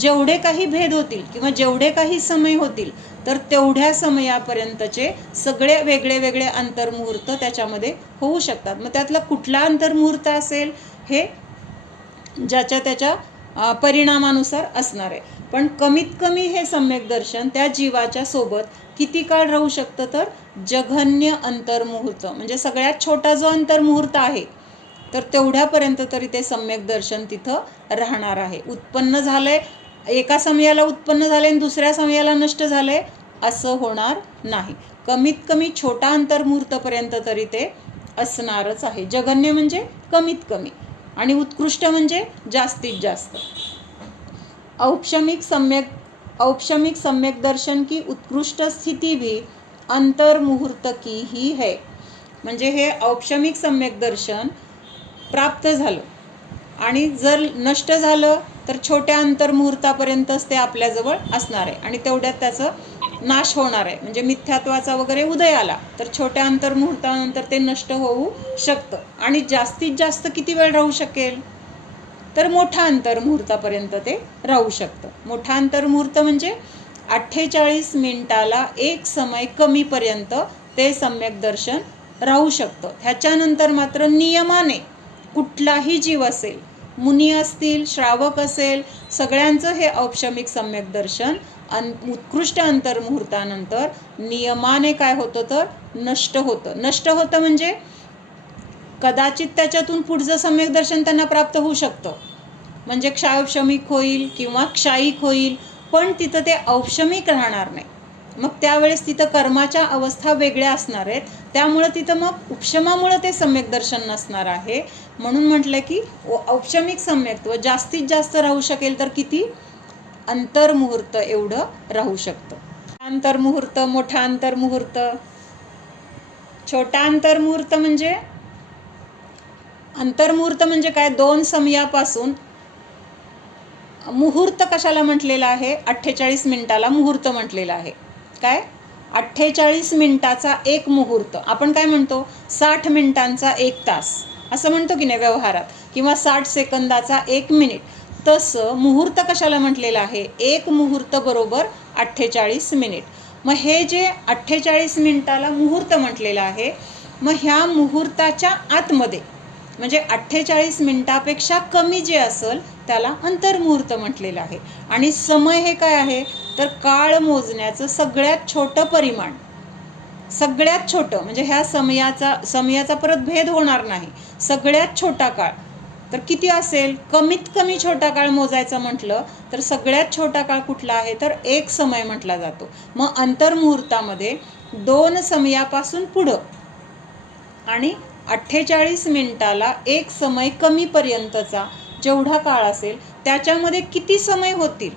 जेवढे काही भेद होतील किंवा जेवढे काही समय होतील तर तेवढ्या समयापर्यंतचे सगळे वेगळे वेगळे अंतर्मुहूर्त त्याच्यामध्ये होऊ शकतात. मग त्यातला कुठला अंतर्मुहूर्त असेल हे ज्याच्या त्याच्या परिणामानुसार असणार आहे. पण कमीत कमी हे सम्यक दर्शन त्या जीवाच्या सोबत किती काळ राहू शकतं तर जघन्य अंतर्मुहूर्त म्हणजे सगळ्यात छोटा जो अंतर्मुहूर्त आहे तर तेवढ्यापर्यंत तरी ते सम्यक दर्शन तिथं राहणार आहे. उत्पन्न झालंय, एका समयाला उत्पन्न झाले आणि दुसऱ्या समयाला नष्ट झाले असं होणार नाही. कमीत कमी छोटा अंतर्मुहूर्तपर्यंत तरी ते असणारच आहे. जघन्य म्हणजे कमीत कमी आणि उत्कृष्ट म्हणजे जास्तीत जास्त. औपशमिक सम्यक दर्शन की उत्कृष्ट स्थिती भी अंतर्मुहूर्त की ही है. म्हणजे हे औपशमिक सम्यक दर्शन प्राप्त झालं आणि जर नष्ट झालं तर छोट्या अंतर्मुहूर्तापर्यंतच ते आपल्याजवळ असणार आहे आणि तेवढ्यात त्याचं नाश होणार आहे. म्हणजे मिथ्यात्वाचा वगैरे उदय आला तर छोट्या अंतर्मुहूर्तानंतर ते नष्ट होऊ शकतं. आणि जास्तीत जास्त किती वेळ राहू शकेल तर मोठा अंतर्मुहूर्तापर्यंत ते राहू शकतं. मोठा अंतर्मुहूर्त म्हणजे 48 मिनिटाला एक समय कमीपर्यंत ते सम्यक दर्शन राहू शकतं. ह्याच्यानंतर मात्र नियमाने कुठलाही जीव असेल, मुनी असतील, श्रावक असेल, सगळ्यांचं हे औपशमिक सम्यक दर्शन उत्कृष्ट अंतर्मुहूर्तानंतर नियमाने काय होतं तर नष्ट होतं म्हणजे कदाचित त्याच्यातून पुढचं सम्यक दर्शन त्यांना प्राप्त होऊ शकतं, म्हणजे क्षायोपशमिक होईल किंवा क्षायिक होईल, पण तिथं ते औपशमिक राहणार नाही. मग त्यावेळेस तिथं कर्माच्या अवस्था वेगळ्या असणार आहेत, त्यामुळं तिथं मग उपशमामुळं ते सम्यक दर्शन नसणार आहे. म्हणून म्हटलं की औपशमिक सम्यक्त्व जास्तीत जास्त राहू शकेल तर किती, अंतर्मुहूर्त एवढं राहू शकतं. अंतर्मुहूर्त, मोठा अंतर्मुहूर्त, छोटा अंतर्मुहूर्त म्हणजे अंतर्मुहूर्त म्हणजे काय, 2 समयापासून मुहूर्त कशाला म्हटलेला आहे, 48 मिनिटाला मुहूर्त म्हटलेला आहे. काय 48 मिनिटाचा एक मुहूर्त, आपण काय म्हणतो 60 मिनिटांचा 1 तास असं म्हणतो की नाही व्यवहारात, किंवा 60 सेकंदाचा 1 मिनिट. तसं मुहूर्त कशाला म्हटलेलं आहे, एक मुहूर्त बरोबर 48 मिनिट. मग हे जे 48 मिनिटाला मुहूर्त म्हटलेलं आहे, मग ह्या मुहूर्ताच्या आतमध्ये म्हणजे 48 मिनिटापेक्षा कमी जे असेल त्याला अंतर्मुहूर्त म्हटलेलं आहे. आणि समय हे काय आहे तर काळ मोजण्याचं सगळ्यात छोटं परिमाण, सगळ्यात छोटं म्हणजे ह्या समयाचा परत भेद होणार नाही, सगळ्यात छोटा काळ तर किती असेल, कमीत कमी छोटा काळ मोजायचं म्हटलं तर सगळ्यात छोटा काळ कुठला आहे तर 1 समय म्हटला जातो. मग अंतर्मुहूर्तामध्ये 2 समयापासून पुढं आणि 48 मिनिटाला 1 समय कमीपर्यंतचा जेवढा काळ असेल त्याच्यामध्ये किती समय होतील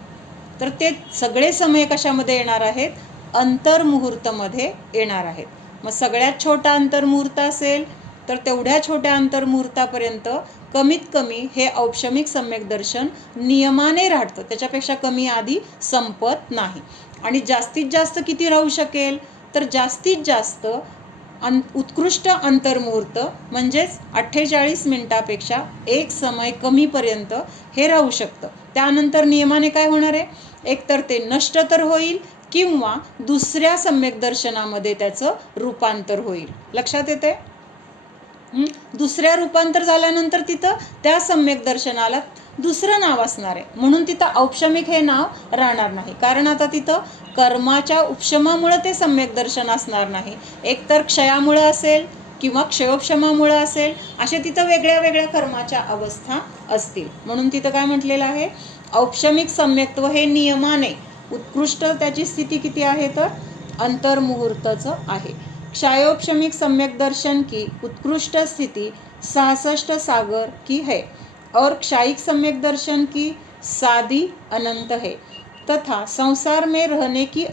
तर ते सगळे समय कशामध्ये येणार आहेत, अंतर्मुहूर्तमध्ये येणार आहेत. मग सगळ्यात छोटा अंतर्मुहूर्त असेल तर तेवढ्या छोट्या अंतर्मुहूर्तापर्यंत कमीत कमी हे औपशमिक सम्यक दर्शन नियमाने राहतं, त्याच्यापेक्षा कमी आधी संपत नाही. आणि जास्तीत जास्त किती राहू शकेल तर जास्तीत जास्त उत्कृष्ट अंतर्मुहूर्त म्हणजेच 48 मिनिटापेक्षा 1 समय कमीपर्यंत हे राहू शकतं. त्यानंतर नियमाने काय होणार आहे, एकतर ते नष्ट तर होईल किंवा दुसऱ्या सम्यक दर्शनामध्ये त्याचं रूपांतर होईल. लक्षात येते, दुसऱ्या रूपांतर झाल्यानंतर तिथं त्या सम्यक दर्शनाला दुसरं नाव असणार आहे, म्हणून तिथं औपशमिक हे नाव राहणार नाही. कारण आता तिथं कर्माच्या उपशमामुळे ते सम्यक दर्शन असणार नाही, एकतर क्षयामुळं असेल किंवा क्षयोपशमामुळं असेल, अशा तिथं वेगळ्या वेगळ्या कर्माच्या अवस्था असतील. म्हणून तिथं काय म्हटलेलं आहे, औपशमिक सम्यक्त्व हे नियमाने उत्कृष्ट त्याची स्थिती किती आहे तर अंतर्मुहूर्तचं आहे. क्षायोपशमिक सम्यक दर्शन की उत्कृष्ट स्थिति 66 सागर की है और क्षायिक सम्यक दर्शन की सादी अनंत है तथा संसार में रहने की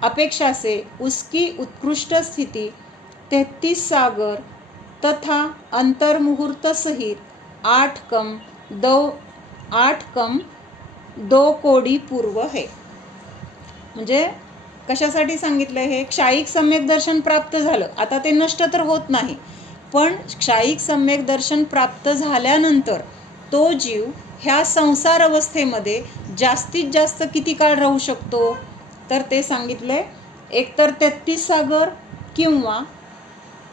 अपेक्षा से उसकी उत्कृष्ट स्थिति 33 सागर तथा अंतर्मुहूर्त सहित 8 कम 2 कोडी पूर्व है. म्हणजे कशासाठी सांगितलं हे, क्षायिक सम्यक दर्शन प्राप्त झालं, आता ते नष्ट तर होत नाही, पण क्षायिक सम्यक दर्शन प्राप्त झाल्यानंतर तो जीव ह्या संसार अवस्थेमध्ये जास्तीत जास्त किती काळ राहू शकतो तर ते सांगितले, एकतर 33 सागर किंवा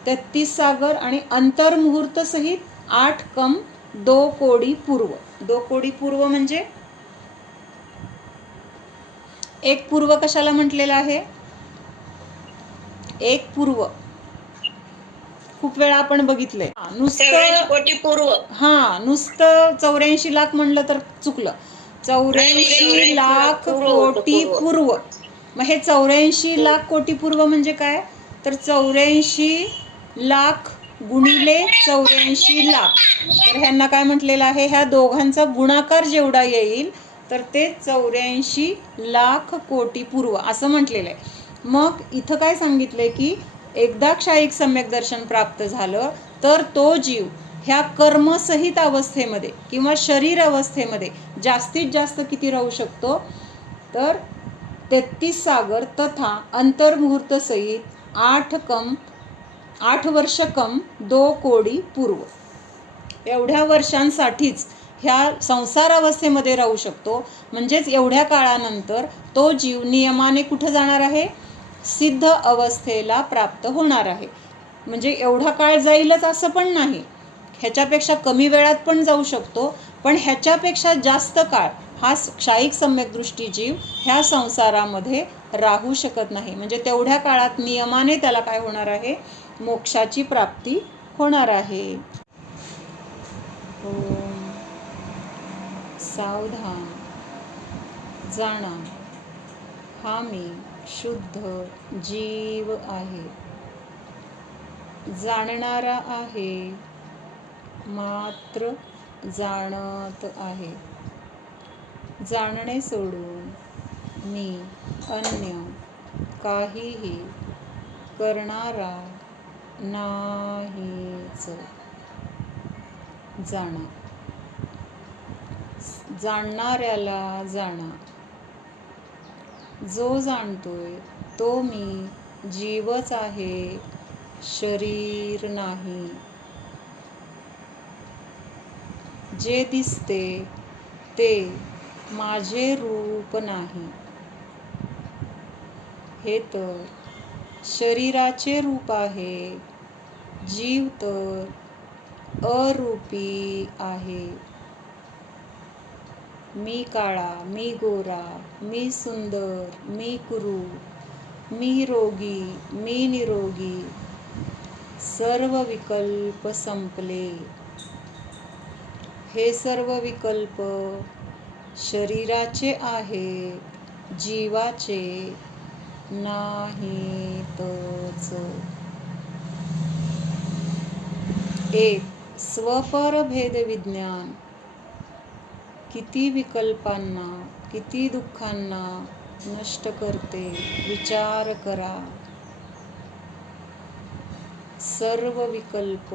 33 सागर आणि अंतर्मुहूर्त सहित 8 कम 2 कोडी पूर्व. 2 कोडी पूर्व म्हणजे एक पूर्व कशाला म्हटलेला आहे, एक पूर्व खूप वेळा आपण बघितलंय, नुसतं कोटी पूर्व, नुसतं 84 लाख म्हणलं तर चुकलं, 84 लाख कोटी पूर्व. मग हे 84 लाख कोटी पूर्व म्हणजे काय तर 84 लाख गुणिले 84 लाख, तर ह्यांना काय म्हटलेलं आहे, ह्या दोघांचा गुणाकार जेवढा येईल तर ते 84 लाख कोटी पूर्व असं म्हटलेलं आहे. मग इथं काय सांगितलंय की एकदा क्षायिक सम्यक दर्शन प्राप्त झालं तर तो जीव ह्या कर्मसहित अवस्थेमध्ये किंवा शरीर अवस्थेमध्ये जास्तीत जास्त किती राहू शकतो तर 33 सागर तथा अंतर्मुहूर्त सहित 8 वर्ष कम 2 कोडी पूर्व, एवढ्या वर्षांसाठीच ह्या संसार अवस्थेमध्ये राहू शकतो. म्हणजेच एवढ्या काळानंतर तो जीव नियमाने कुठं जाणार आहे, सिद्ध अवस्थेला प्राप्त होणार आहे. म्हणजे एवढा काळ जाईलच असं पण नाही, ह्याच्यापेक्षा कमी वेळात पण जाऊ शकतो, पण ह्याच्यापेक्षा जास्त काळ हा क्षायिक सम्यकदृष्टी जीव ह्या संसारामध्ये राहू शकत नाही. म्हणजे तेवढ्या काळात नियमाने त्याला काय होणार आहे, मोक्षाची प्राप्ती होणार आहे. ओम सावधान जाणा, हा मी शुद्ध जीव आहे, जाणणारा आहे, मात्र जाणत आहे. जाणणे सोडून मी अन्य काहीही करणारा नाहीच. जाणा, जाणणाऱ्याला जाणा. जो जाणतोय तो मी जीवच आहे, शरीर नाही. जे दिसते ते माझे रूप नाही. हे तर शरीराचे रूप आहे. जीव तर अरूपी आहे. मी काळा, मी गोरा, मी सुंदर, मी कुरूप, मी रोगी, मी निरोगी, सर्व विकल्प संपले. हे सर्व विकल्प शरीराचे आहेत, जीवाचे नाहीतच. एक स्वपर भेद विज्ञान किती विकल्पांना, किती दुःखांना नष्ट करते, विचार करा. सर्व विकल्प,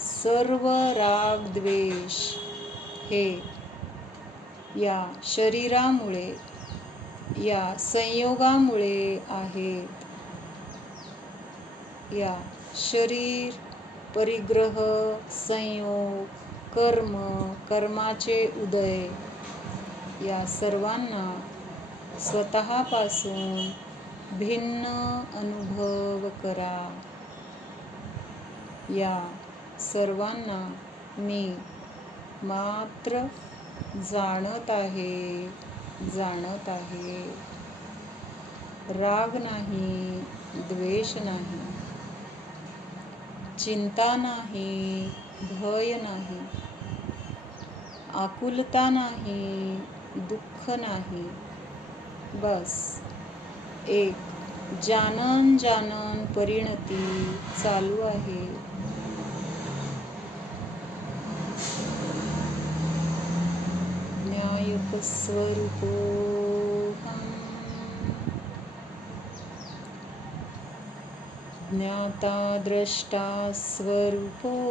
सर्व राग द्वेष हे या शरीरामुळे, या संयोगामुळे आहेत. या शरीर, परिग्रह, संयोग, कर्म, कर्माचे उदय या सर्वांना स्वतःपासून भिन्न अनुभव करा. या सर्वांना मी मात्र जाणत आहे, जाणत आहे. राग नाही, द्वेष नाही, चिंता नाही, भय नाही, आकुलता नाही, दुःख नाही. बस एक जानन जानन परिणती चालू आहे. ज्ञायक स्वरूपोऽहम्, ज्ञाता द्रष्टा स्वरूपोऽहम्,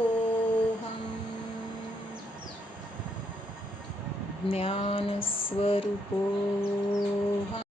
ज्ञान स्वरूपोऽहम्.